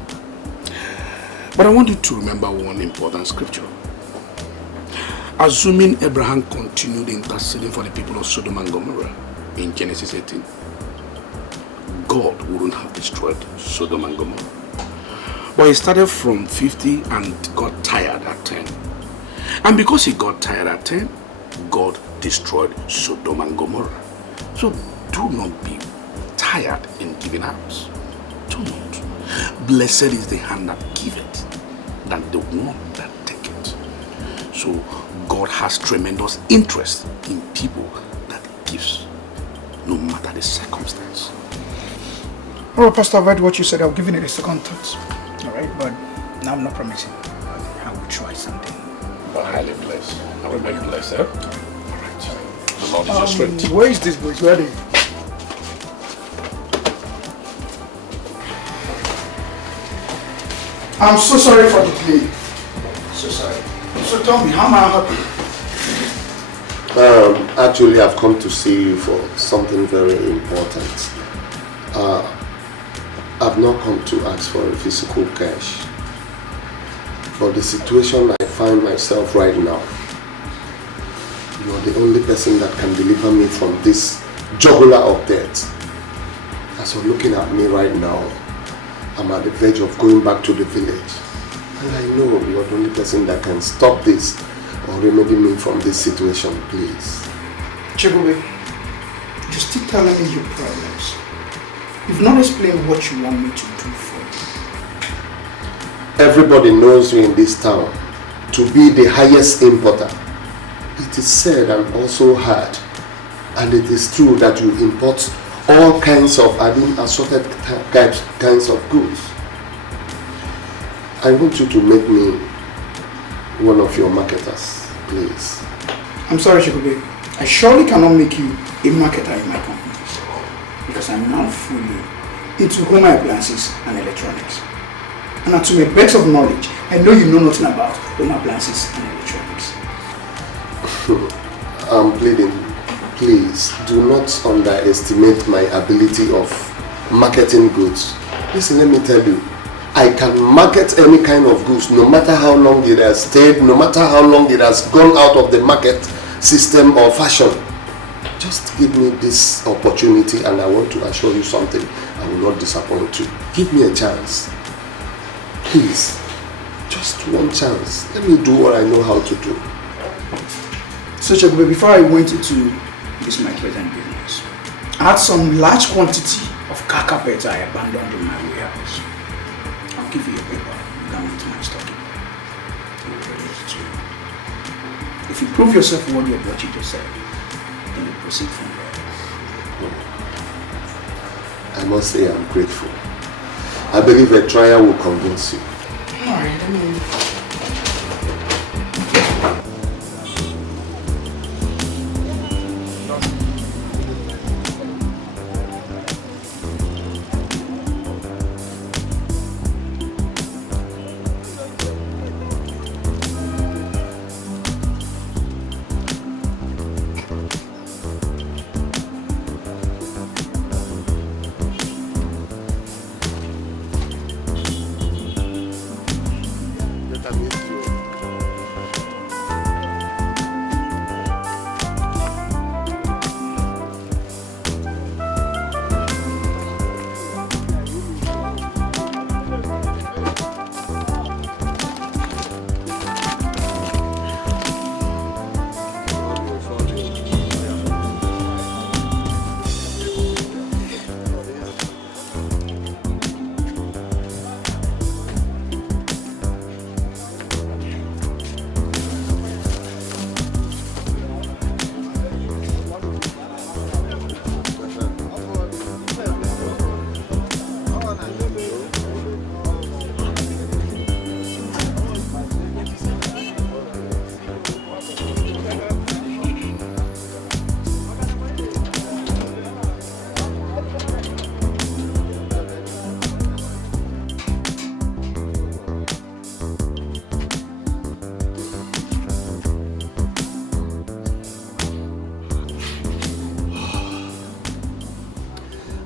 But I want you to remember one important scripture. Assuming Abraham continued interceding for the people of Sodom and Gomorrah in Genesis 18, God wouldn't have destroyed Sodom and Gomorrah. But he started from 50 and got tired at 10. And because he got tired at 10, God destroyed Sodom and Gomorrah. So do not be tired in giving out. Do not. Blessed is the hand that giveth, than the one that taketh. So God has tremendous interest in people that gives, no matter the circumstance. All right, Pastor, I've heard what you said. I'll give it a second thought. All right, but now I'm not promising. I will try something. But highly blessed. I will make you blessed, eh? All right. The Lord is your strength. Where is this boy? Where are they? I'm so sorry for the delay. So sorry. So tell me, how am I happy? Actually, I've come to see you for something very important. I've not come to ask for a physical cash. For the situation I find myself right now, you're the only person that can deliver me from this jugular of death. As you're looking at me right now, I'm at the verge of going back to the village. And I know you're the only person that can stop this or remedy me from this situation, please. Chegube, you're still telling me your problems. You've not explained what you want me to do for you. Everybody knows you in this town to be the highest importer. It is said and also heard, and it is true that you import all kinds of assorted kinds of goods. I want you to make me one of your marketers, please. I'm sorry, Chegube. I surely cannot make you a marketer in my company because I'm now fully into home appliances and electronics. And to my best of knowledge, I know you know nothing about home appliances and electronics. I'm pleading, please do not underestimate my ability of marketing goods. Listen, let me tell you, I can market any kind of goods, no matter how long it has stayed, no matter how long it has gone out of the market system or fashion. Just give me this opportunity and I want to assure you something. I will not disappoint you. Give me a chance. Please. Just one chance. Let me do what I know how to do. So Chakube, before I went into this my present business, I had some large quantity of car carpet I abandoned in my warehouse. I'll give you a paper. You can into my stocking. If you prove yourself worthy of what you just said, then we proceed from there. I must say I'm grateful. I believe a trial will convince you. Alright, let me...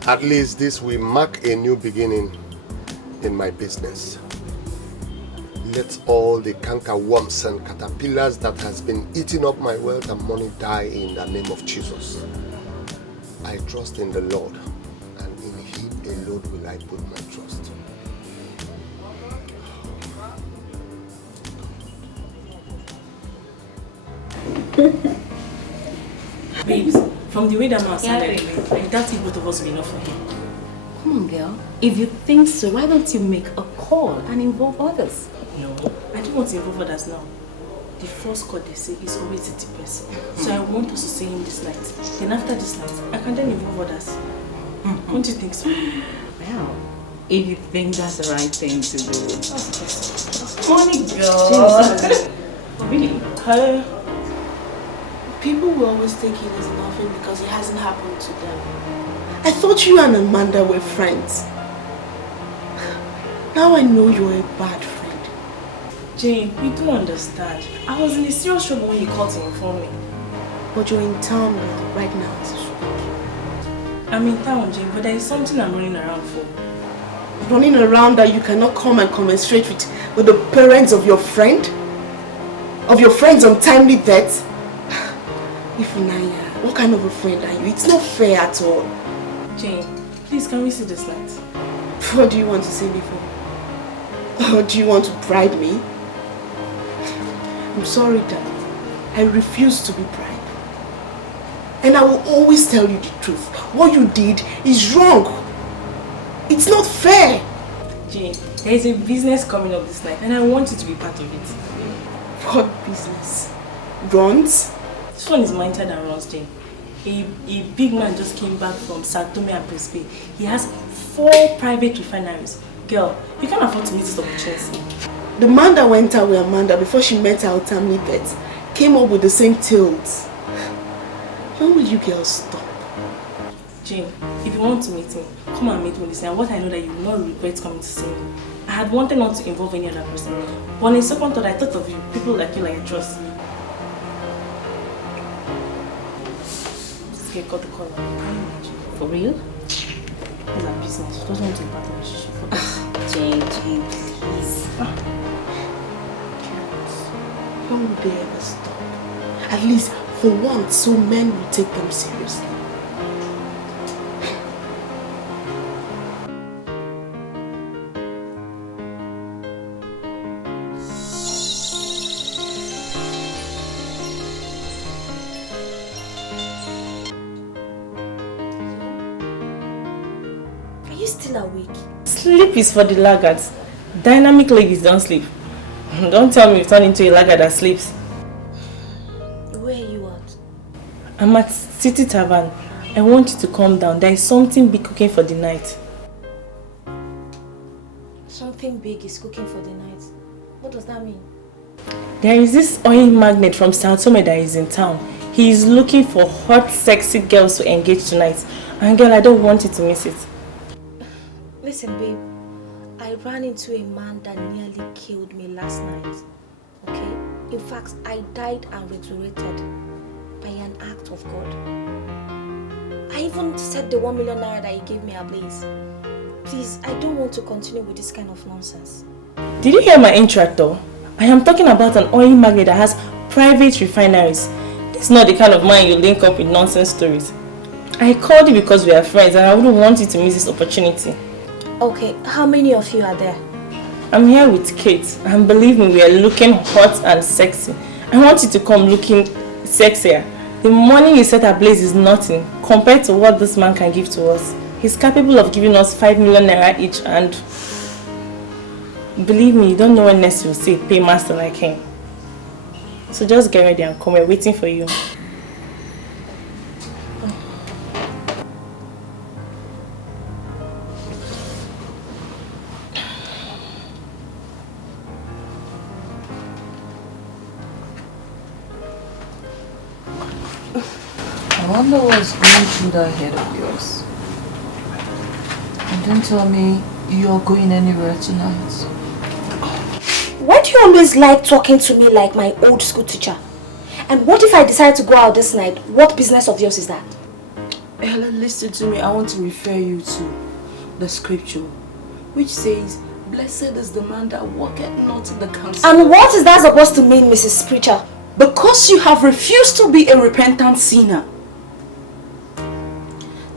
At least this will mark a new beginning in my business. Let all the cankerworms and caterpillars that has been eating up my wealth and money die in the name of Jesus. I trust in the Lord, and in Him alone will I put my trust. Babes, from the way that man sounded, I doubt if both of us will be enough for him. Come on, girl. If you think so, why don't you make a call and involve others? No, I don't want to involve others now. The first call they say is always the person. So I want us to see him this night. Then after this night, I can then involve others. Don't you think so? Well, if you think that's the right thing to do. Honey girl. Really? People will always think it is nothing because it hasn't happened to them. I thought you and Amanda were friends. Now I know you're a bad friend. Jane, you don't understand. I was in a serious trouble when you called to inform me. But you're in town right now. I'm in town, Jane, but there is something I'm running around for. Running around that you cannot come and commensurate with the parents of your friend? Of your friend's untimely death? Ifunanya, what kind of a friend are you? It's not fair at all. Jane, please can we see this night? What do you want to see me for? Or do you want to bribe me? I'm sorry, darling. I refuse to be bribed. And I will always tell you the truth. What you did is wrong. It's not fair. Jane, there is a business coming up this night and I want you to be part of it. What business? Runs? This one is mightier than runs, Jane. A big man just came back from Sao Tome and Principe. He has 4 private refineries. Girl, you can't afford to miss this opportunity. The man that went out with Amanda before she met her untimely death came up with the same tales. When will you girls stop? Jane, if you want to meet me, come and meet me this night. What I know that you will not regret coming to see me. I had wanted not to involve any other person. But in a second thought, I thought of you. People like you, like I trust. This girl got the call. For real? It's a business. She doesn't want to be part of the relationship. Jane, please. When will they ever stop? At least for once, so men will take them seriously. Are you still awake? Sleep is for the laggards. Dynamic ladies don't sleep. Don't tell me you've turned into a laggard that sleeps. Where are you at? I'm at City Tavern. I want you to calm down. There is something big cooking for the night. Something big is cooking for the night. What does that mean? There is this oil magnate from Sao Tome that is in town. He is looking for hot, sexy girls to engage tonight. And girl, I don't want you to miss it. Listen, babe. I ran into a man that nearly killed me last night. Okay? In fact, I died and resurrected by an act of God. I even set the 1 million naira that he gave me ablaze. Please, I don't want to continue with this kind of nonsense. Did you hear my intro though? I am talking about an oil magnate that has private refineries. This is not the kind of man you link up with nonsense stories. I called you because we are friends and I wouldn't want you to miss this opportunity. Okay, how many of you are there? I'm here with Kate, and believe me, we are looking hot and sexy. I want you to come looking sexier. The money you set ablaze is nothing compared to what this man can give to us. He's capable of giving us 5 million naira each, and believe me, you don't know when next you'll see a paymaster like him. So just get ready and come, we're waiting for you. I wonder what's going through that head of yours. And don't tell me you're going anywhere tonight. Why do you always like talking to me like my old school teacher? And what if I decide to go out this night? What business of yours is that? Helen, listen to me. I want to refer you to the scripture, which says, "Blessed is the man that walketh not in the counsel." And what is that supposed to mean, Mrs. Preacher? Because you have refused to be a repentant sinner.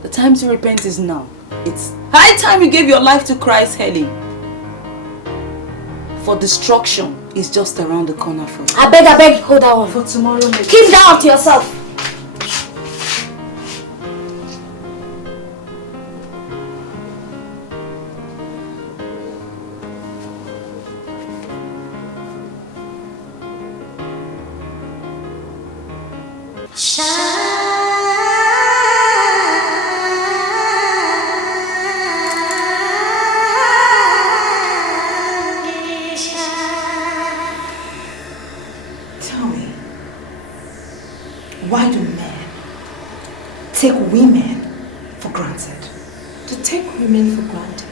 The time to repent is now. It's high time you gave your life to Christ, Helen. For destruction is just around the corner for you. I beg, hold that one. For tomorrow next. Keep that up to yourself. Tell me, why do men take women for granted? To take women for granted.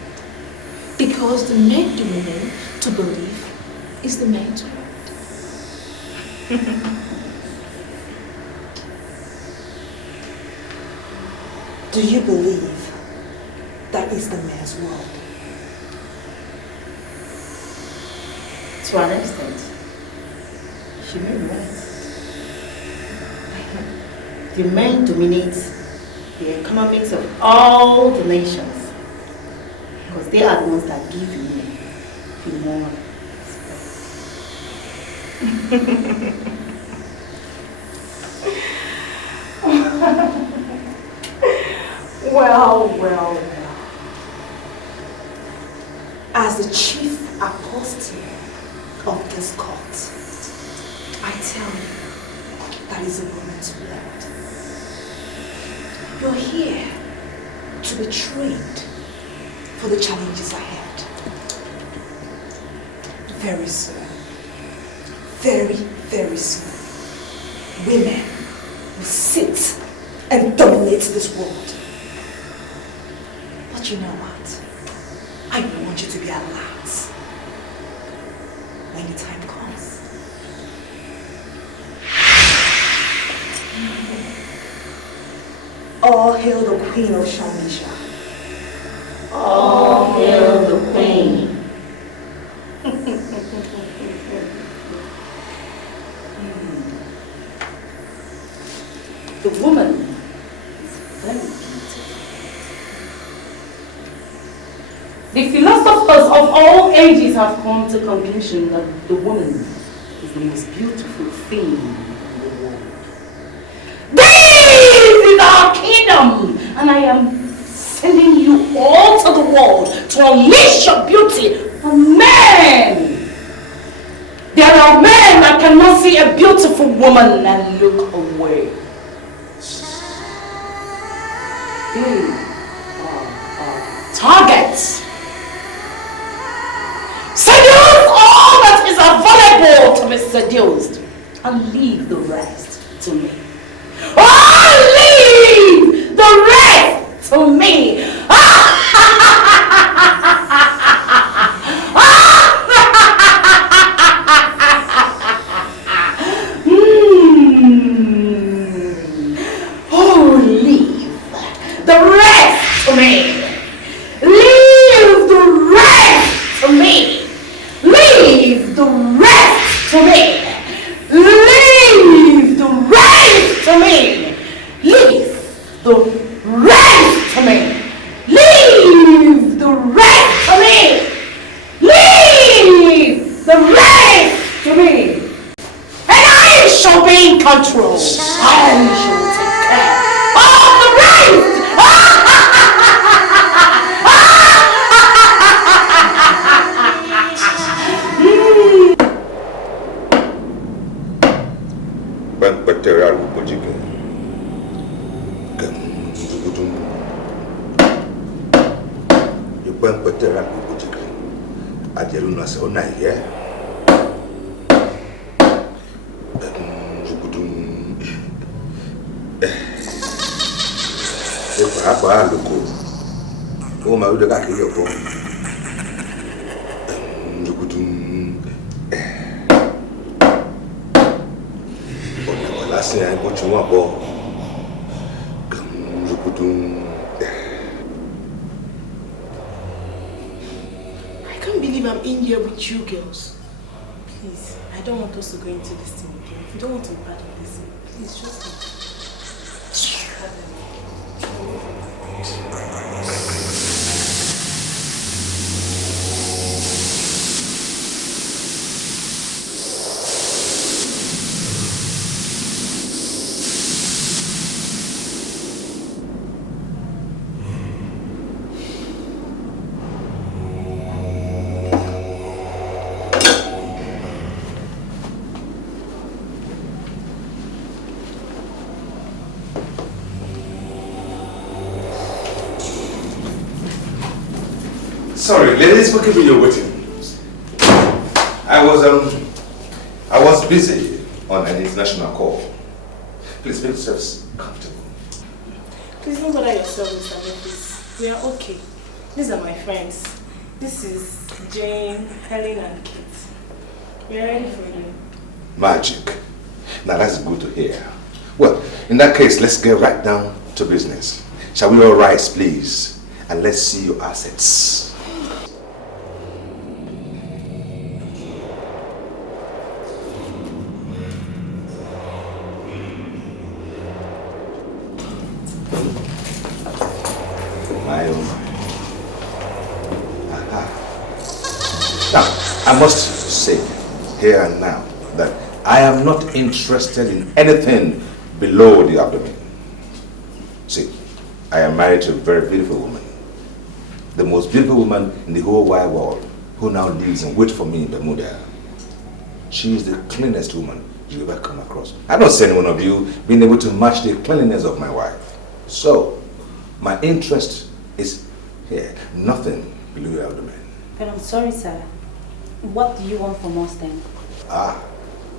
Because the men do women to believe is the man to want. Do you believe that is the man's world? To an extent. She may be right. The men dominate the economics of all the nations because they are the ones that give women the more Well. As the chief apostle of this cult, I tell you, that is a woman's world. You're here to be trained for the challenges ahead. Very soon, very soon, women will sit and dominate this world. But you know what? I don't want you to be at last. the time comes. All hail the Queen of Shamisha. All hail the Queen. The woman is very beautiful. The philosophers of all ages have come to the conclusion that the woman is the most beautiful thing in the world. This is our kingdom, and I am sending you all to the world to unleash your beauty on men. There are men that cannot see a beautiful woman and look away. They are targets. Seduce all that is available to be seduced and leave the rest to me. Oh, leave the rest to me. Oh, leave the rest to me. Leave the rest to me. Leave the rest to me. Leave the rest to me. Leave the rest to me. Leave the rest to me. Leave the rest to me. And I shall be in control. I shall take care of the rest. I can't believe I'm in here with you girls. Please, I don't want us to go into this thing again. If you don't want to be part of this thing, please just leave. Sorry, ladies, for keeping you waiting. I was busy on an international call. Please make yourselves comfortable. Please don't bother yourself, Mr. Memphis. We are okay. These are my friends. This is Jane, Helen, and Kate. We are ready for you. Magic. Now that's good to hear. Well, in that case, let's get right down to business. Shall we all rise, please? And let's see your assets. Now, I must say here and now that I am not interested in anything below the abdomen. See, I am married to a very beautiful woman. The most beautiful woman in the whole wide world, who now lives and waits for me in Bermuda. She is the cleanest woman you ever come across. I don't see any one of you being able to match the cleanliness of my wife. So, my interest is here, nothing below your abdomen. But I'm sorry, sir. What do you want from us then?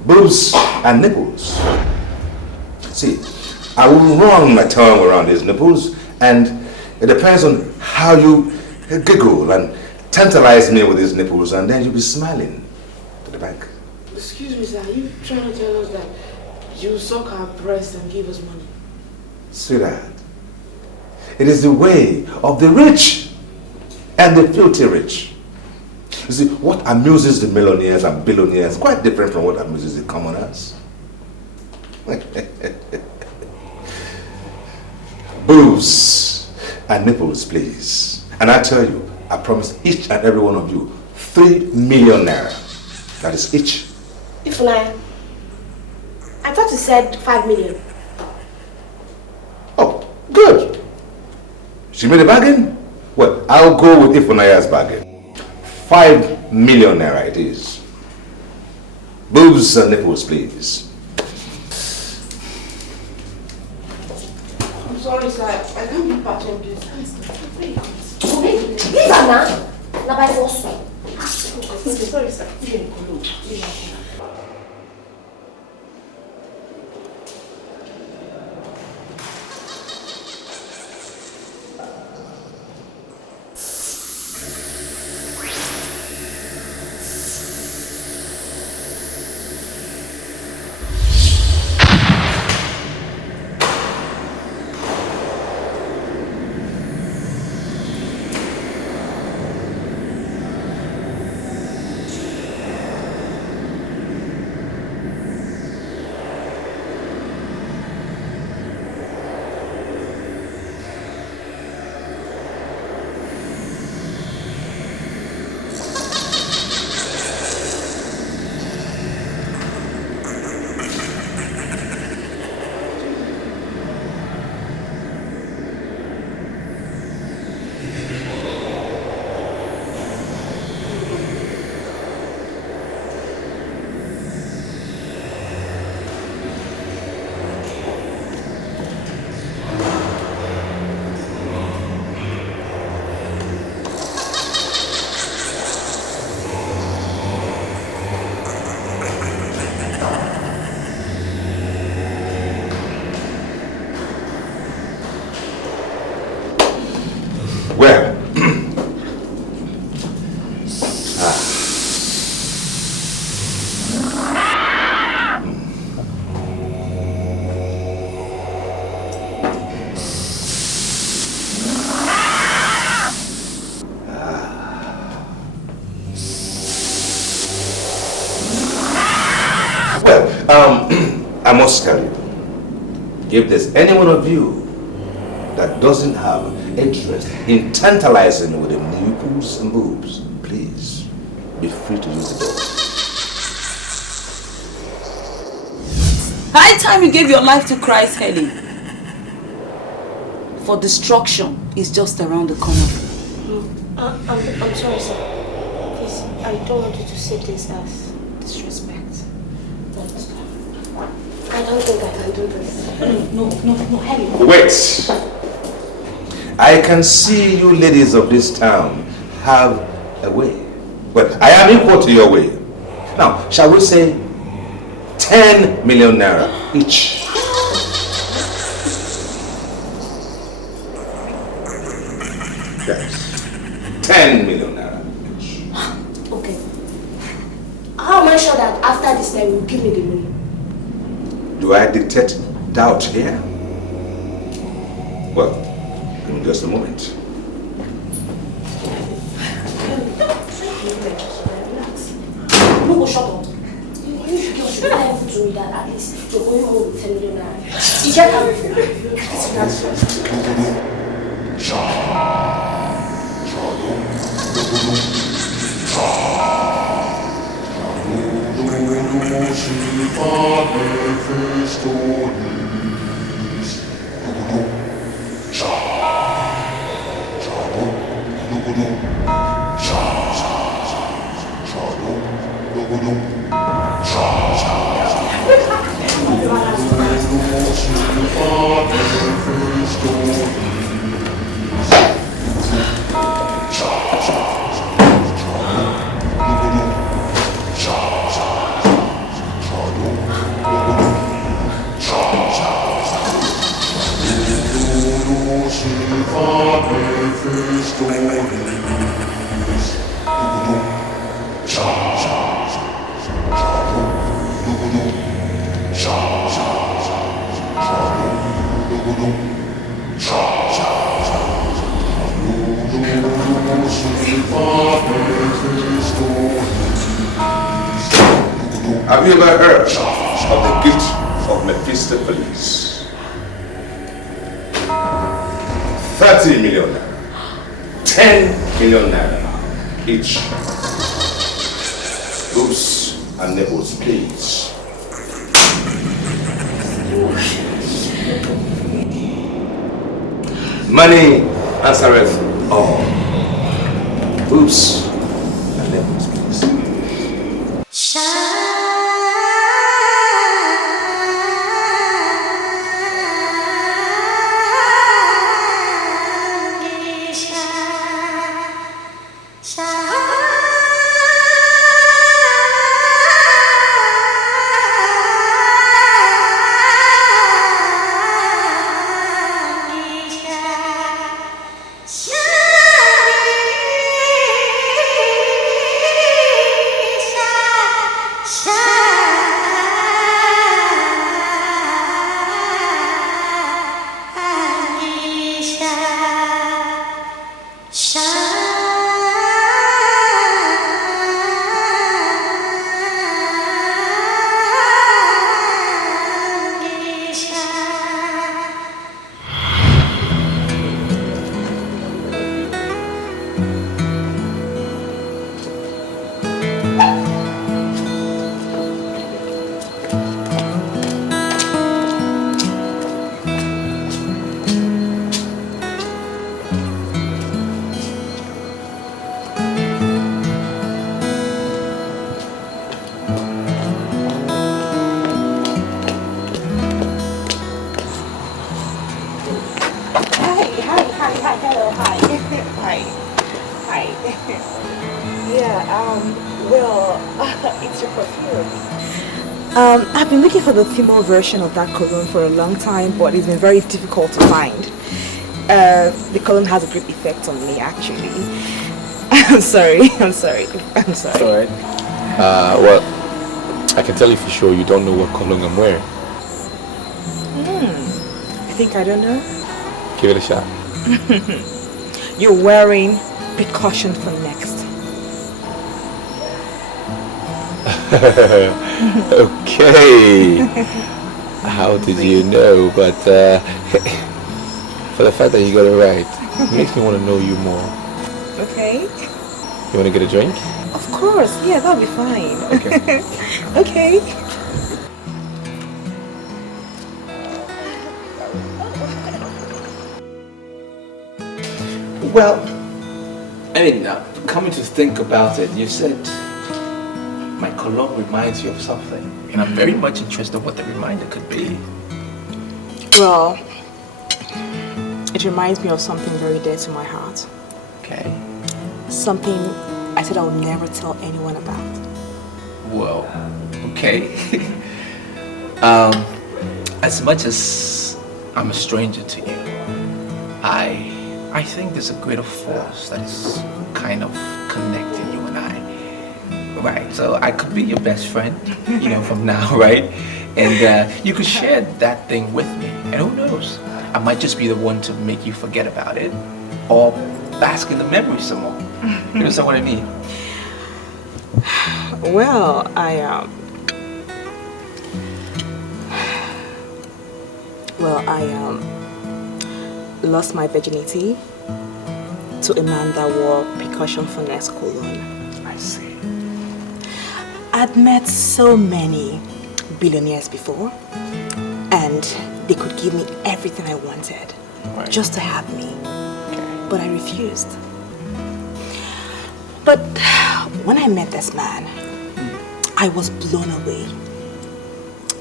Boobs and nipples. See, I will run my tongue around these nipples, and it depends on how you giggle and tantalize me with these nipples, and then you'll be smiling to the bank. Excuse me, sir. Are you trying to tell us that you suck our breast and give us money? Sweetheart, it is the way of the rich and the filthy rich. You see, what amuses the millionaires and billionaires is quite different from what amuses the commoners. Boobs and nipples, please. And I tell you, I promise each and every one of you 3 million naira. That is each. Ifunaya, I thought you said 5 million. Oh, good. She made a bargain? Well, I'll go with Ifunaya's bargain. 5 million naira it is. Boobs and nipples, please. I'm sorry, sir. I can't be part of this. Leave her now. Now by force. Sorry, sir. Well, I must tell you, if there's any one of you that doesn't have interest in tantalizing with the nipples and boobs, please be free to use the door. High time you gave your life to Christ, Helen. For destruction is just around the corner. I'm sorry, sir. Please, I don't want you to see this as disrespect. I don't think I can do this. No, Helen. Wait! I can see you ladies of this town have a way. Well, I am equal to your way. Now, shall we say 10 million naira each? Yes. 10 million naira each. Okay. How am I sure that after this time you will give me the money? Do I detect doubt here? Well, in just a moment. No, shut up. You should be able to me that at least you're going home with 10 million naira. You check out. Have you ever heard of the gift of Mephistopheles? 30 million naira. 10 million naira each. Boobs and nipples, please. Money answereth all. Boobs and nipples, please. I've been looking for the female version of that cologne for a long time, but it's been very difficult to find. The cologne has a great effect on me, actually. I'm sorry. It's alright. Well, I can tell you for sure you don't know what cologne I'm wearing. I think I don't know. Give it a shot. You're wearing precaution for next. Okay. How did you know? But for the fact that you got it right, it makes me want to know you more. Okay. You want to get a drink? Of course. Yeah, that'll be fine. Okay. Okay. Well, I mean, coming to think about it, you said my cologne reminds you of something, and I'm very much interested in what the reminder could be. Well, it reminds me of something very dear to my heart. Okay. Something I said I would never tell anyone about. Well, okay. As much as I'm a stranger to you, I think there's a greater force that is kind of connecting you and I. Right, so I could be your best friend, from now, right? And you could share that thing with me. And who knows? I might just be the one to make you forget about it or bask in the memory some more. You understand what I mean? Well, I lost my virginity to a man that wore percussion for next cologne. I see. I'd met so many billionaires before, and they could give me everything I wanted, just to have me. But I refused. But when I met this man, I was blown away.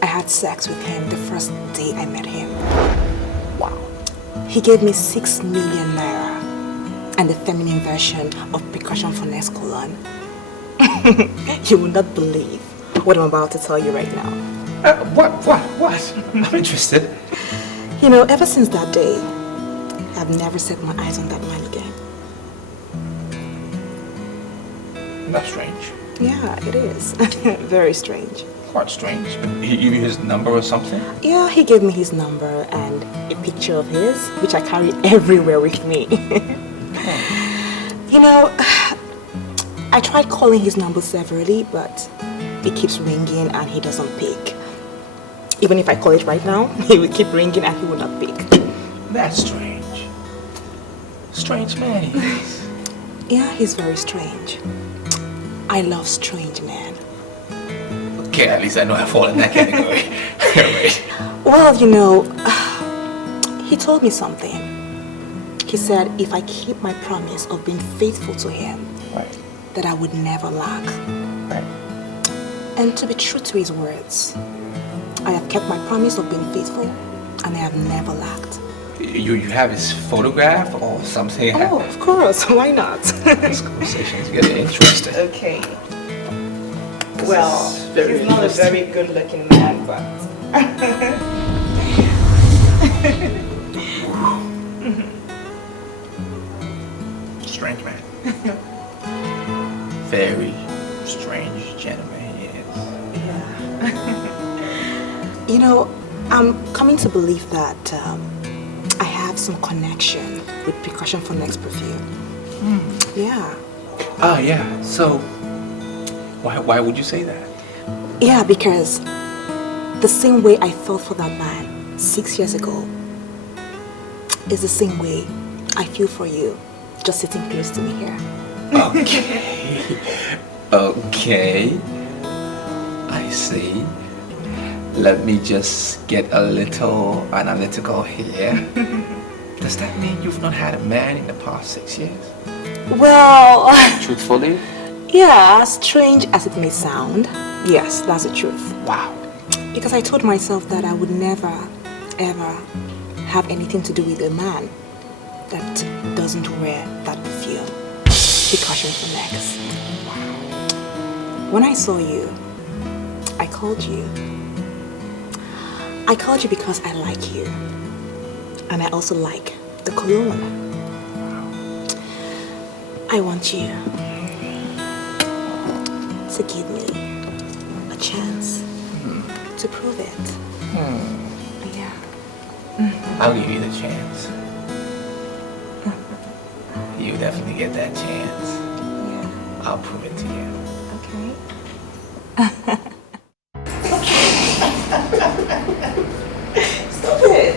I had sex with him the first day I met him. Wow. He gave me 6 million naira and the feminine version of percussion for next cologne. You will not believe what I'm about to tell you right now. What? I'm interested. Ever since that day, I've never set my eyes on that man again. That's strange. Yeah, it is. Very strange. Quite strange. But he gave you his number or something? Yeah, he gave me his number and a picture of his, which I carry everywhere with me. I tried calling his number severally, but it keeps ringing and he doesn't pick. Even if I call it right now, he will keep ringing and he will not pick. That's strange. Strange man he is. Yeah, he's very strange. I love strange men. Okay, at least I know I fall in that category. Right. Well, you know, he told me something. He said if I keep my promise of being faithful to him, right, that I would never lack. Right. And to be true to his words, I have kept my promise of being faithful and I have never lacked. You have his photograph or something? Oh, of course. Why not? This conversation is getting interesting. Okay. Well, he's not a very good-looking man, but... Strange man. Very strange gentleman he is. Yeah. You know, I'm coming to believe that I have some connection with Precaution for Next Perfume. Yeah. Oh, yeah. So, why would you say that? Yeah, because the same way I felt for that man 6 years ago is the same way I feel for you just sitting close to me here. Okay. Okay. I see. Let me just get a little analytical here. Does that mean you've not had a man in the past 6 years? Well... Truthfully? Yeah, strange as it may sound, yes, that's the truth. Wow. Because I told myself that I would never, ever have anything to do with a man that doesn't wear that perfume. Precaution for Next. When I saw you, I called you. I called you because I like you. And I also like the cologne. I want you to give me a chance to prove it. Yeah. I'll give you the chance. You definitely get that chance. Yeah. I'll prove it to you. Okay. Stop it.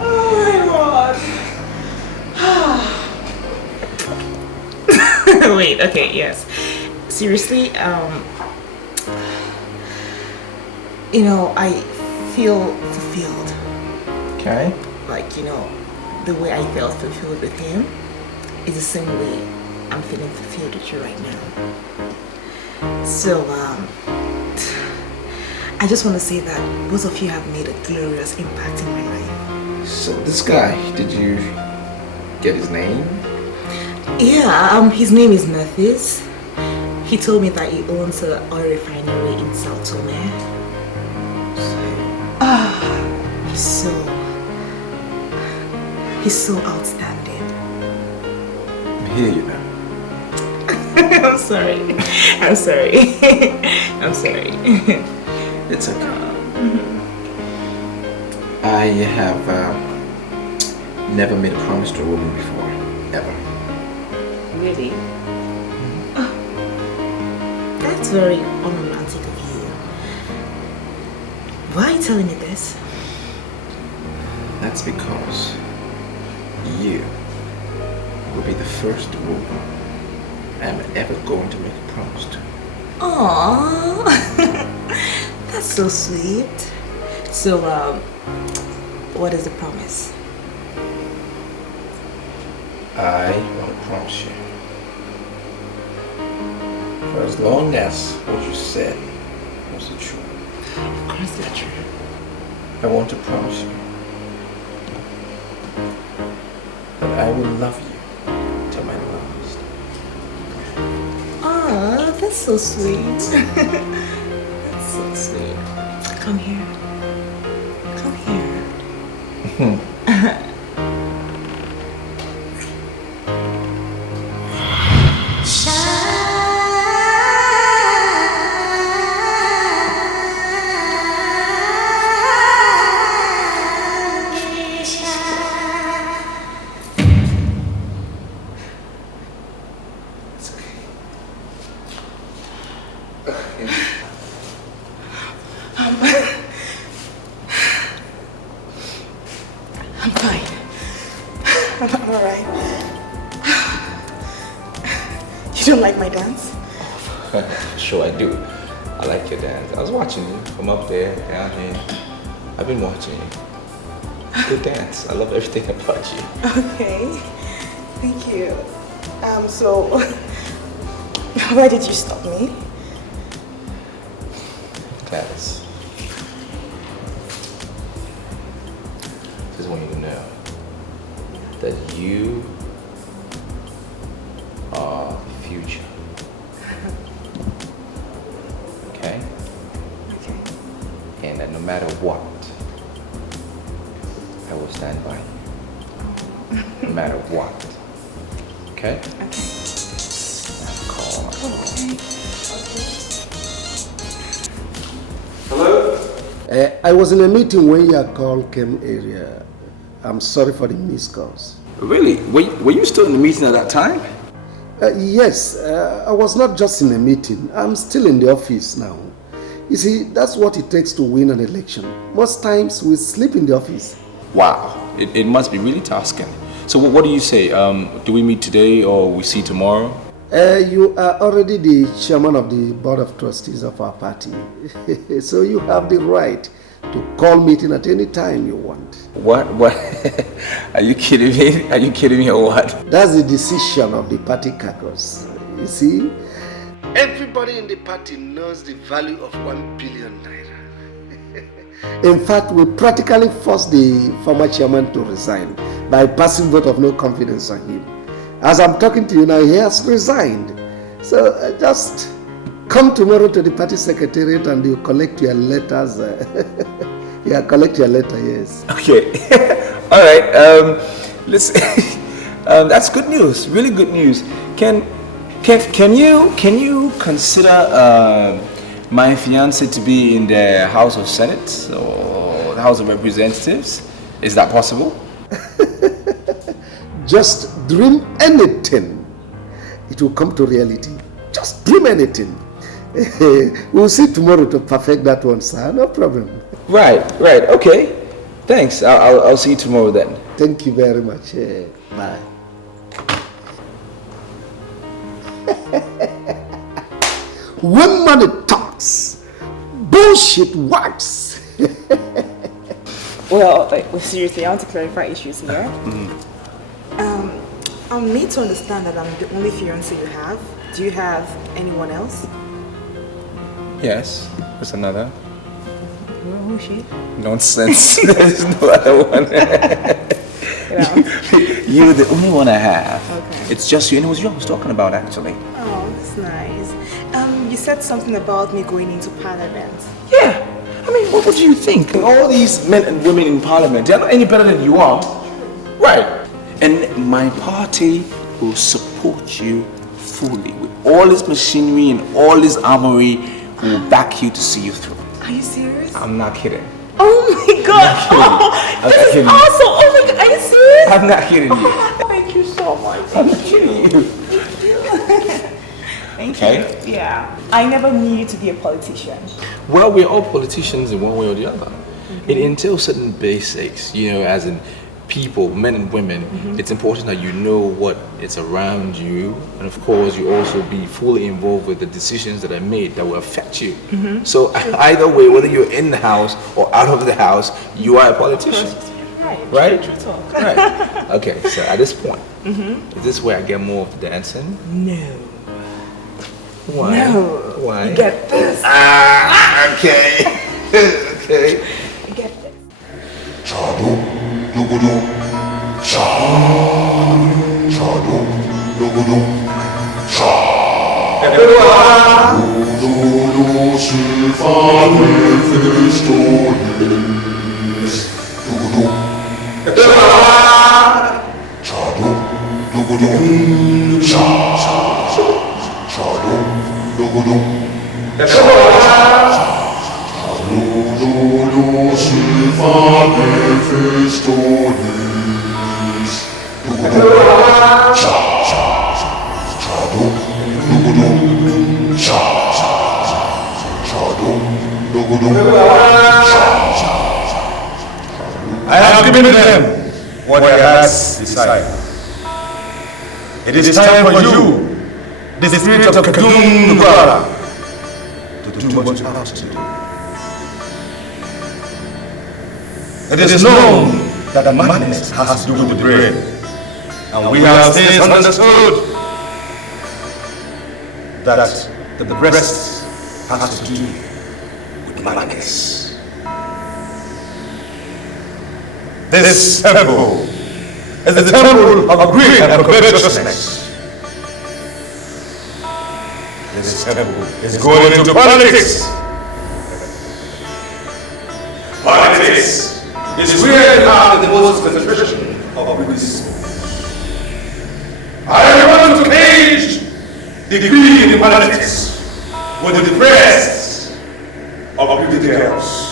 Oh my God. Wait, okay, yes. Seriously, you know, I feel fulfilled. Okay. Like, you know, the way I felt fulfilled with him is the same way I'm feeling fulfilled with you right now. So, I just want to say that both of you have made a glorious impact in my life. So this guy, did you get his name? Yeah, his name is Mephistopheles. He told me that he owns an oil refinery in Sao Tome. He's so outstanding. I hear you now. I'm sorry. I'm sorry. I'm sorry. It's okay. I have never made a promise to a woman before, ever. Really? Oh, that's very unromantic of you. Why are you telling me this? That's because you will be the first woman I'm ever going to make a promise to. Aww, that's so sweet. So, what is the promise? I want to promise you, for as long as what you said was the truth. Of course they're true. I want to promise you that I will love you till my last. Aww, that's so sweet. That's so sweet. Come here. Come here. I'm fine. I'm alright. You don't like my dance? Sure I do. I like your dance. I was watching you from up there, down here. I've been watching you. Good dance. I love everything about you. Okay. Thank you. So, why did you stop me? Gladys. Just want you to know that you are the future. Okay? Okay. And that no matter what, I will stand by you. No matter what. Okay? Okay. Call. Hello? I was in a meeting when your call came earlier. I'm sorry for the missed calls. Really? Were you still in the meeting at that time? Yes, I was not just in a meeting. I'm still in the office now. You see, that's what it takes to win an election. Most times we sleep in the office. Wow, it must be really tasking. So what do you say? Do we meet today or we see tomorrow? You are already the chairman of the board of trustees of our party. So you have the right to call meeting at any time you want. What? Are you kidding me? Are you kidding me or what? That's the decision of the party caucus. You see, everybody in the party knows the value of 1 billion naira. In fact, we practically forced the former chairman to resign by passing vote of no confidence on him. As I'm talking to you now, he has resigned. So just come tomorrow to the party secretariat and you collect your letters. Yeah, collect your letter, yes. Okay. All right. Listen, that's good news. Really good news. Can you consider my fiance to be in the House of Senate or the House of Representatives? Is that possible? Just dream anything. It will come to reality. Just dream anything. We'll see tomorrow to perfect that one, sir. No problem. Right. Okay. Thanks. I'll see you tomorrow then. Thank you very much. Bye. When money talks, bullshit works. Well, seriously, I want to clarify issues here. I'm made to understand that I'm the only fiancé you have. Do you have anyone else? Yes. There's another. Who is she? Nonsense. There's no other one. You're the only one I have. Okay. It's just you, and it was you I was talking about actually. Oh, that's nice. You said something about me going into parliament. Yeah. I mean, what do you think? All these men and women in parliament, they're not any better than you are. Right. And my party will support you fully with all this machinery and all this armory. We will back you to see you through. Are you serious? I'm not kidding. Oh my god! I'm This is kidding. awesome! Oh my god, are you serious? I'm not kidding you. Thank you so much. I'm not kidding you. Thank Okay. you. Yeah. I never knew you to be a politician. Well, we're all politicians in one way or the other. It entails certain basics, as in people, men and women. It's important that you know what is around you, and of course, you also be fully involved with the decisions that are made that will affect you. So either way, whether you're in the house or out of the house, you are a politician. Right? True talk. Right. Okay, so at this point, is this where I get more of the dancing? No. Why? No. Why? You get this. Okay. Okay. You get this. I have given them what their hearts desire. It is time for you, the spirit of Kadun Gwara, to do what you have to do. It is known that the madness has to do with the brain, and we have since understood that the breast has to do with madness. This temple is the temple of greed and covetousness. This temple is going into politics. Politics is where you have the most concentration of greed. I want to cage the greed in politics with the breasts of beauty girls.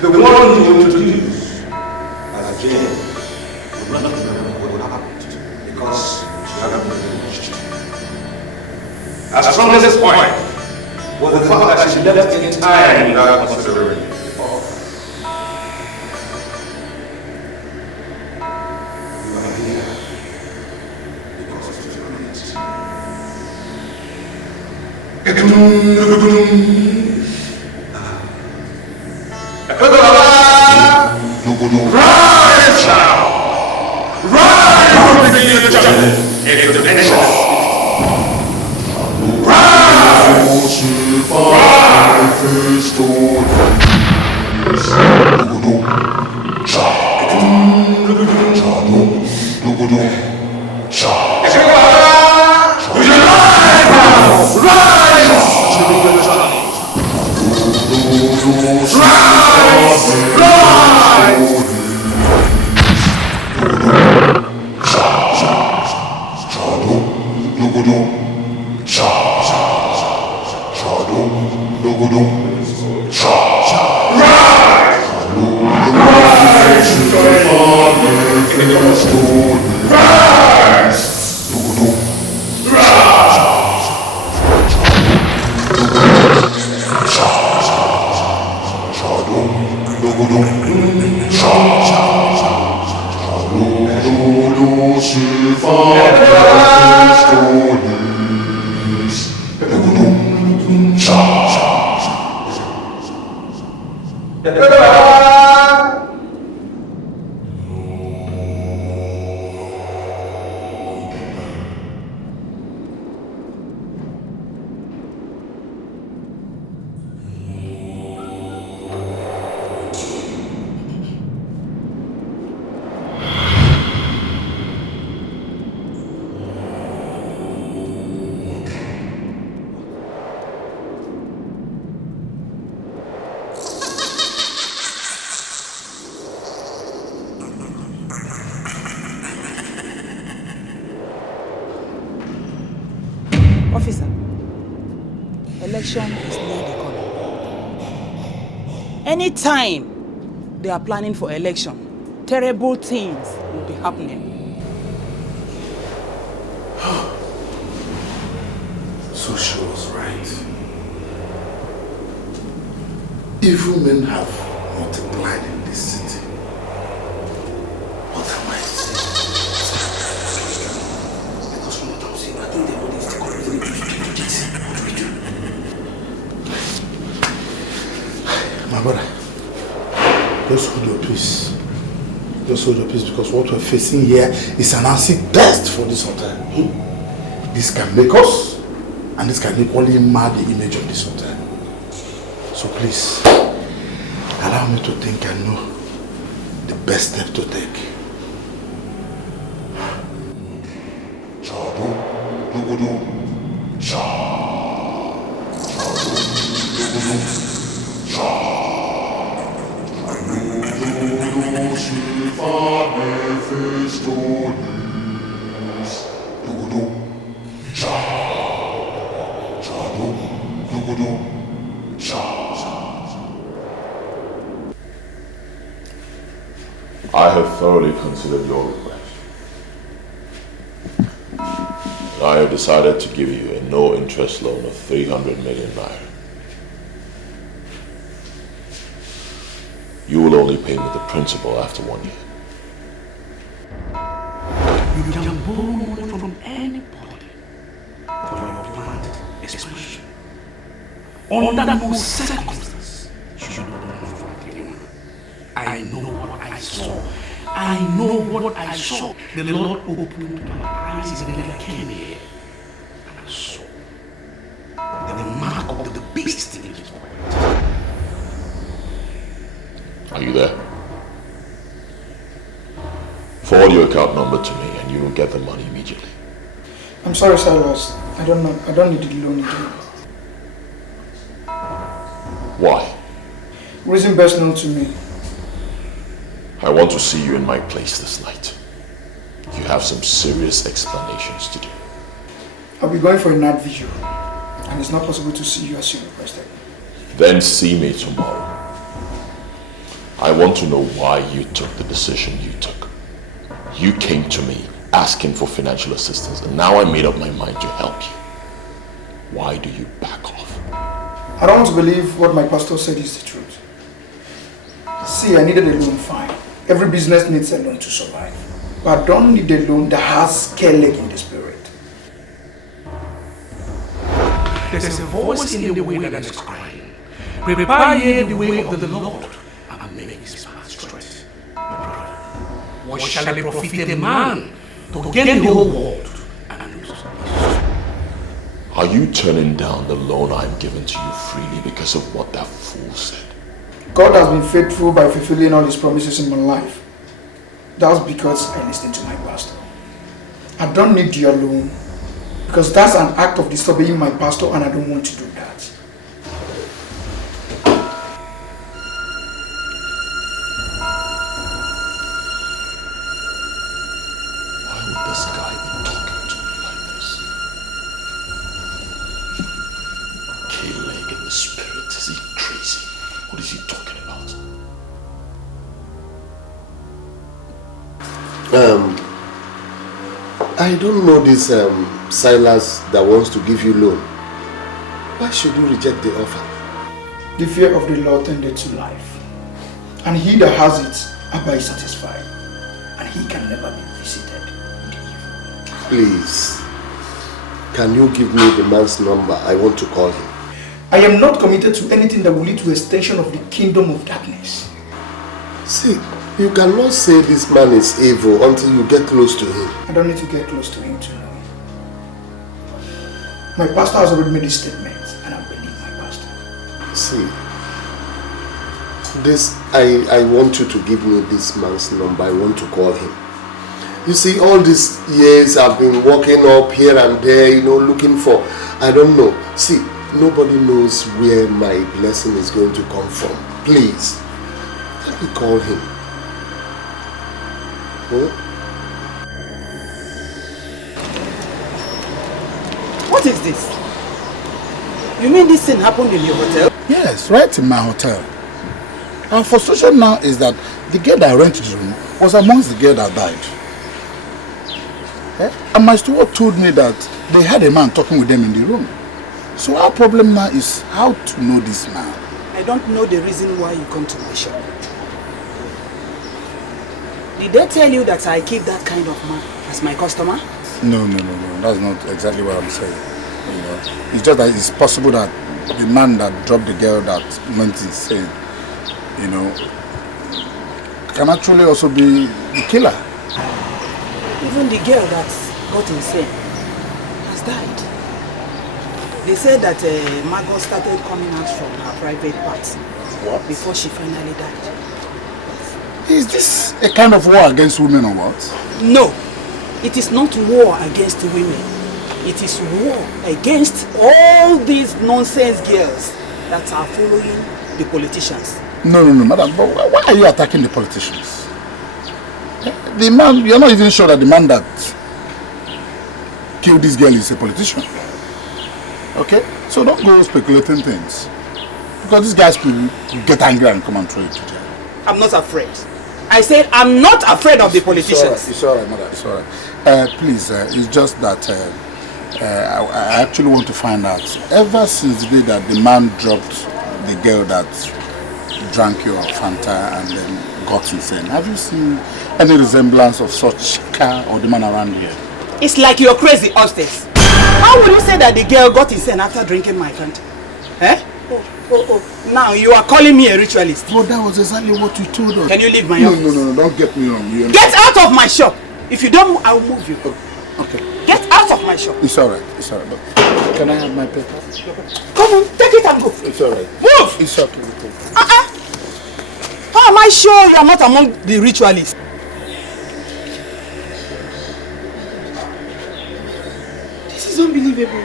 The one you introduce as Jane will not remember what happened because she hadn't been reached. As from this point was the fact that she left in time without considering. You are here because of the rise now! Rise from the jungle into the nations! Rise! Officer, election is near the corner. Anytime they are planning for election, terrible things will be happening. So she was right. Evil men have multiplied in this city. What am I saying? Because from what I'm saying, I think they know this. What do we do? My brother, just hold your peace. Just hold your peace, because what we're facing here is an acid test for this hotel. This can make us, and this can equally mar the image of this hotel. So please, allow me to think and know the best step to take. I have thoroughly considered your request. And I have decided to give you a no-interest loan of 300 million naira. You will only pay me the principal after 1 year. You can borrow money from anybody for your planned expansion. Under no circumstance should you loan from anyone. I know what I saw. I know what I saw. The Lord opened my eyes and I came here. And I saw the mark of the beast in his pocket. Are you there? Forward your account number to me and you will get the money immediately. I'm sorry, Silas. I don't need the loan again. Why? Reason best known to me. I want to see you in my place this night. You have some serious explanations to do. I'll be going for a night vigil, and it's not possible to see you as you requested. Then see me tomorrow. I want to know why you took the decision you took. You came to me asking for financial assistance, and now I made up my mind to help you. Why do you back off? I don't want to believe what my pastor said is the truth. See, I needed a loan, fine. Every business needs a loan to survive. But I don't need a loan that has scare leg in the spirit. There's a voice in the way that is crying. Prepare ye the way of the Lord and make his path straight. What shall it profit a man to gain the whole world and lose his soul? Are you turning down the loan I'm giving to you freely because of what that fool said? God has been faithful by fulfilling all his promises in my life. That's because I listened to my pastor. I don't need your loan because that's an act of disobeying my pastor and I don't want to do that. Why would this guy be talking to me like this? K-leg in the spirit, is he crazy? What is he talking about? I don't know this Silas that wants to give you loan. Why should you reject the offer? The fear of the Lord tended to life. And he that has it abides satisfied. And he can never be visited with evil. Please, can you give me the man's number? I want to call him. I am not committed to anything that will lead to extension of the kingdom of darkness. See, you cannot say this man is evil until you get close to him. I don't need to get close to him to know him. My pastor has already made his statement and I believe my pastor. See, this, I want you to give me this man's number. I want to call him. You see, all these years I've been walking up here and there, looking for, I don't know. See, nobody knows where my blessing is going to come from. Please, let me call him. What is this? You mean this thing happened in your hotel? Yes, right in my hotel. Our frustration now is that the girl that rented the room was amongst the girl that died. And my steward told me that they had a man talking with them in the room. So our problem now is how to know this man. I don't know the reason why you come to my shop. Did they tell you that I keep that kind of man as my customer? No. That's not exactly what I'm saying. It's just that it's possible that the man that dropped the girl that went insane you know, can actually also be the killer. Even the girl that got insane has died. They said that Margot started coming out from her private parts before she finally died. Is this a kind of war against women or what? No, it is not war against women. It is war against all these nonsense girls that are following the politicians. No, madam, but why are you attacking the politicians? The man, you're not even sure that the man that killed this girl is a politician. Okay? So don't go speculating things. Because these guys could get angry and come and throw it to jail. I'm not afraid. I said I'm not afraid of the politicians. It's alright, madam. It's alright. Please, it's just that I actually want to find out. Ever since the day that the man dropped the girl that drank your Fanta and then got insane, have you seen any resemblance of such car or the man around here? It's like you're crazy upstairs. How would you say that the girl got insane after drinking my Fanta? Eh? Oh. Now you are calling me a ritualist. But that was exactly what you told us. Can you leave my office? No, don't get me wrong. Get out of my shop. If you don't, I will move you. Okay. Get out of my shop. It's alright. But can I have my paper? Come on, take it and go. It's alright. Move! It's okay. How am I sure you are not among the ritualists? This is unbelievable.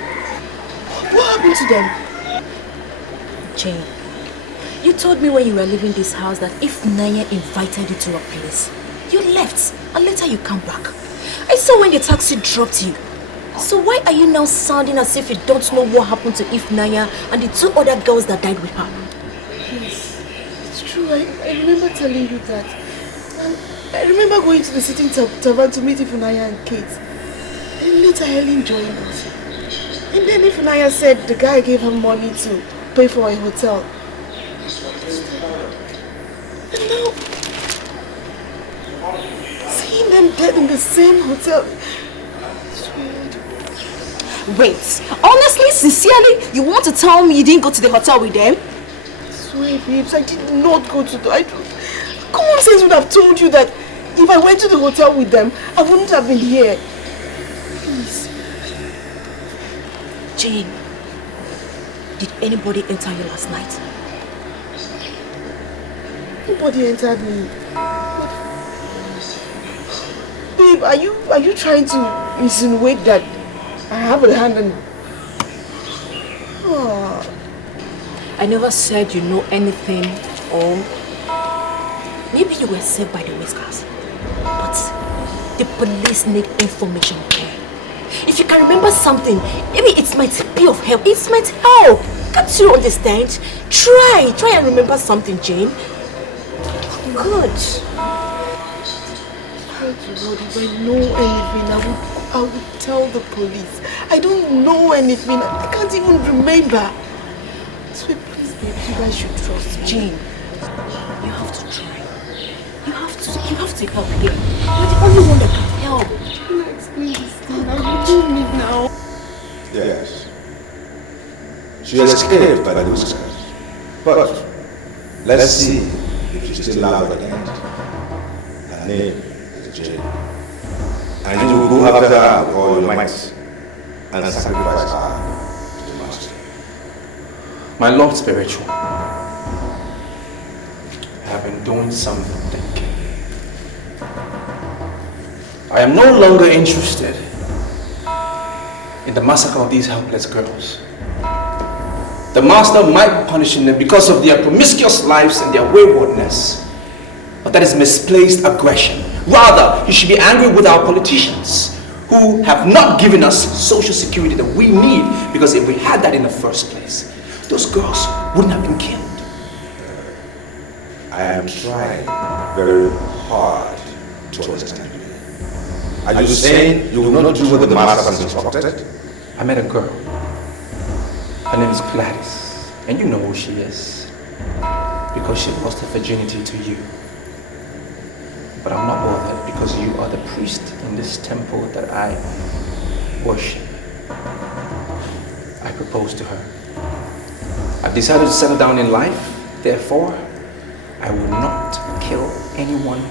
What happened to them? Jane, you told me when you were leaving this house that if Naya invited you to a place, you left and later you come back. I saw when the taxi dropped you. So why are you now sounding as if you don't know what happened to Naya and the two other girls that died with her? Yes, it's true. I remember telling you that. And I remember going to the sitting tavern to meet Naya and Kate. And later Helen joined us. And then Naya said the guy gave her money to pay for a hotel. And now, seeing them dead in the same hotel. It's weird. Wait, honestly, sincerely, you want to tell me you didn't go to the hotel with them? I swear, babes, I did not go to the... Common sense would have told you that if I went to the hotel with them, I wouldn't have been here. Please. Jane, did anybody enter you last night? Nobody entered me. Babe, are you trying to insinuate that I have a hand in... Oh. I never said you know anything, or maybe you were saved by the whiskers. But the police need information, okay? If you can remember something, maybe it might be of help. It might help. Can't you understand? Try and remember something, Jane. Good. If I know anything, I would tell the police. I don't know anything. I can't even remember. So please, babe, you guys should trust me. Jane, you have to try. You have to help here. You're the only one that can help. Can I explain this thing? I don't need now. Yes. She escaped by the whiskers. But let's see if she's still alive at the end. Her name is Jane. And you will go after her with all your might and sacrifice her to the master. My Lord Spiritual, I have been doing something. I am no longer interested in the massacre of these helpless girls. The master might be punishing them because of their promiscuous lives and their waywardness. But that is misplaced aggression. Rather, he should be angry with our politicians who have not given us social security that we need, because if we had that in the first place, those girls wouldn't have been killed. I am trying very hard to understand you. Are you saying you will not do what the master has instructed? I met a girl. Her name is Gladys, and you know who she is, because she lost her virginity to you. But I'm not bothered, because you are the priest in this temple that I worship. I proposed to her. I've decided to settle down in life, therefore, I will not kill anyone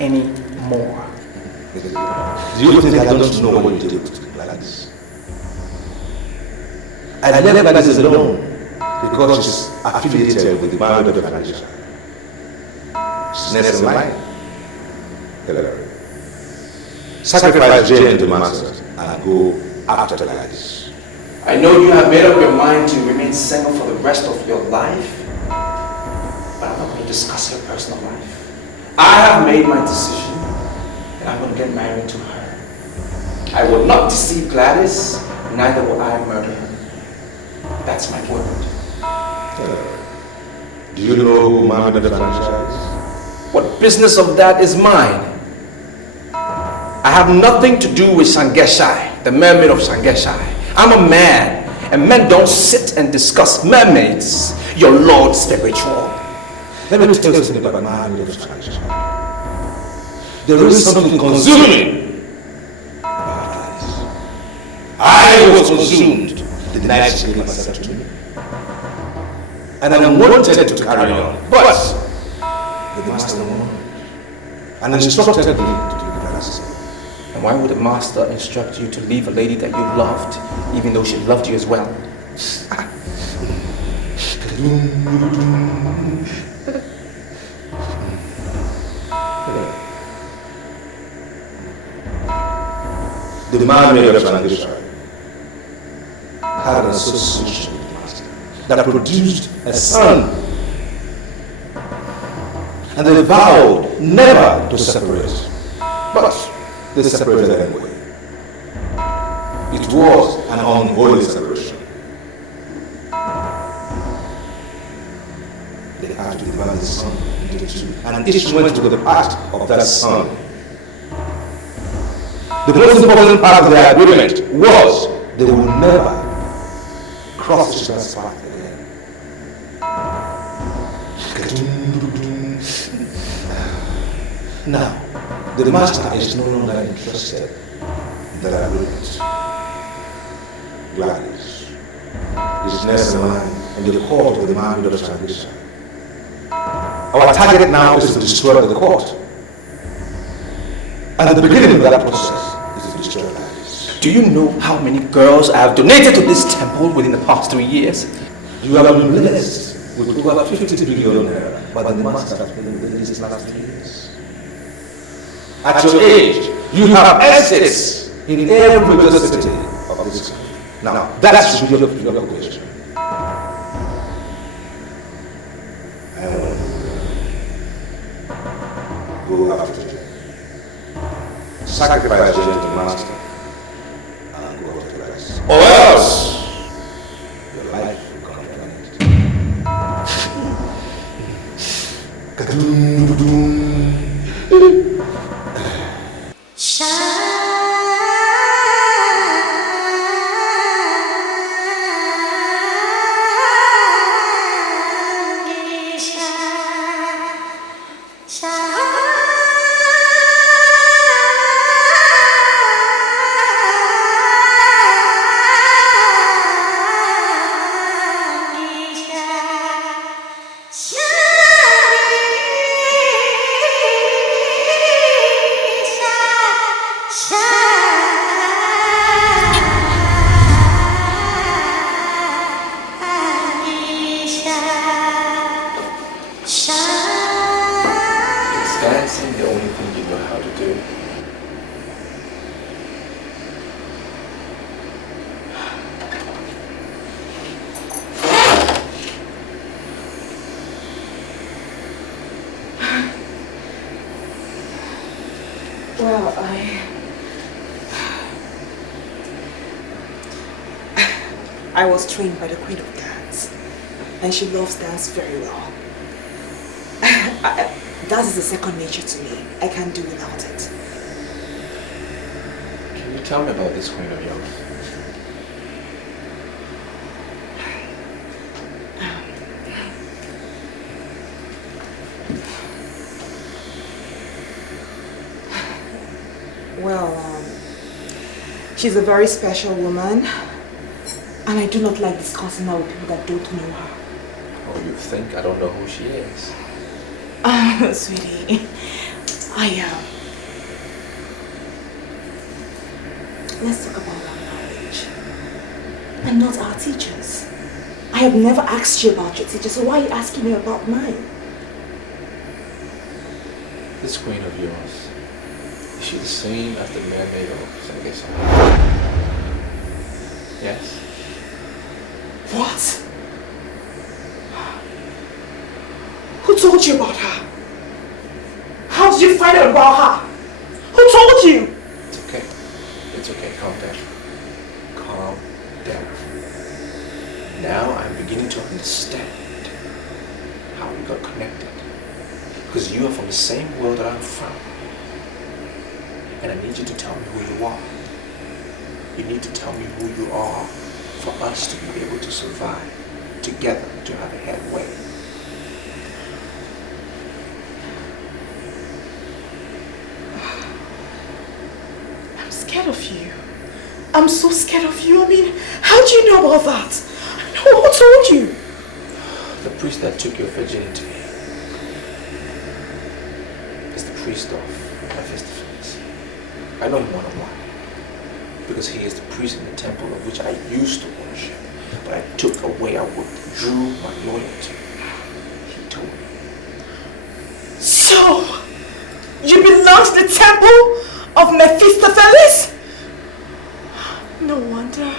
anymore. Do you think I don't know what you did with Gladys? I left Gladys alone because she's affiliated with the band of the organization. She's next in line. Helen. Sacrifice Jane and the masters and go after Gladys. I know you have made up your mind to remain single for the rest of your life, but I'm not going to discuss your personal life. I have made my decision, and I'm going to get married to her. I will not deceive Gladys, neither will I murder her. That's my word. Do you know who mounted the franchise? What business of that is mine? I have nothing to do with Sangeshai, the mermaid of Sangeshai. I'm a man, and men don't sit and discuss mermaids, your Lord spiritual. Let me tell you something about man of Sangeshai. There is something consuming about Gladys. I was consumed the night she gave herself to me. And I wanted to carry on, but the master wanted and instructed me to do the And why would the master instruct you to leave a lady that you loved, even though she loved you as well? The mermaid of Sangeshai had an association with the master that produced a son. And they vowed never to separate. But they separated anyway. It was an unholy separation. They had to divide the son into two, and each went to the part of that son. The most important part of their agreement was they would never cross each other's path again. Now, the master is no longer interested in that agreement. Gladys is next in line in the court of the man of the transition. Our target now is to destroy the court. And at the beginning of that process is to destroy Gladys. Do you know how many girls I have donated to this temple within the past 3 years? You have been blessed with over 50 billion naira by the master has been within these last 3 years. At your age, you have estates in every major city of this country. Now, that's your occupation. I want to go after Jane. Sacrifice Jane to the master and go after Gladys. Or else, your life will come to an end. Well, I was trained by the Queen of Dance, and she loves dance very well. Dance is a second nature to me. I can't do without it. Can you tell me about this queen of yours? Well, she's a very special woman, and I do not like discussing her with people that don't know her. Oh, you think I don't know who she is? Sweetie, I am. Let's talk about our marriage. And not our teachers. I have never asked you about your teachers, so why are you asking me about mine? This queen of yours, is she the same as the mermaid of Sangesa? Yes? What? Who told you about her? How did you find out about her? Who told you? It's okay. It's okay. Calm down. Calm down. Now I'm beginning to understand how we got connected. Because you are from the same world that I'm from. And I need you to tell me who you are. You need to tell me who you are for us to be able to survive together, to have a headway. I'm scared of you. I'm so scared of you. I mean, how do you know about that? I mean, who told you? The priest that took your virginity is the priest of Mephistopheles. I know him one-on-one because he is the priest in the temple of which I used to worship, but I took away, I withdrew my loyalty. He told me. So, you belong to the temple of Mephistopheles? No wonder.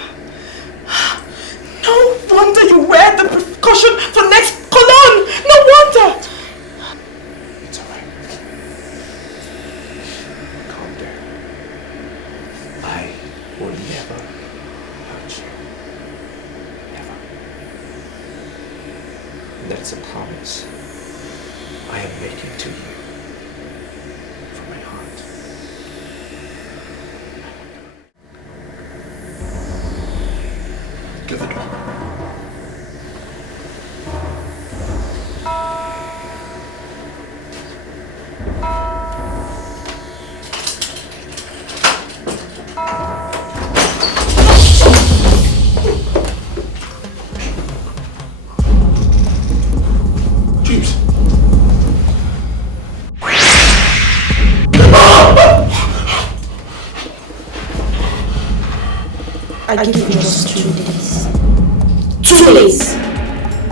No wonder you wear the precaution for next cologne. No wonder. It's alright. Calm down. I will never hurt you. Never. And that's a promise I am making to you from my heart. Give it up. James. I give you just 2 days. 2 days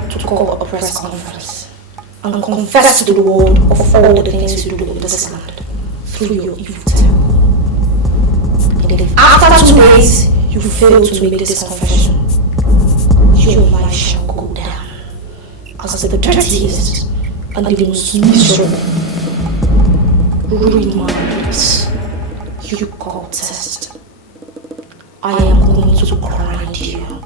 to call a press conference and confess to the world of all the things you do with this land through your evil tongue. And if after 2 days you fail to make this confession, your life shall go down as the dirtiest and the most miserable, ruined you call test. I am going to grind you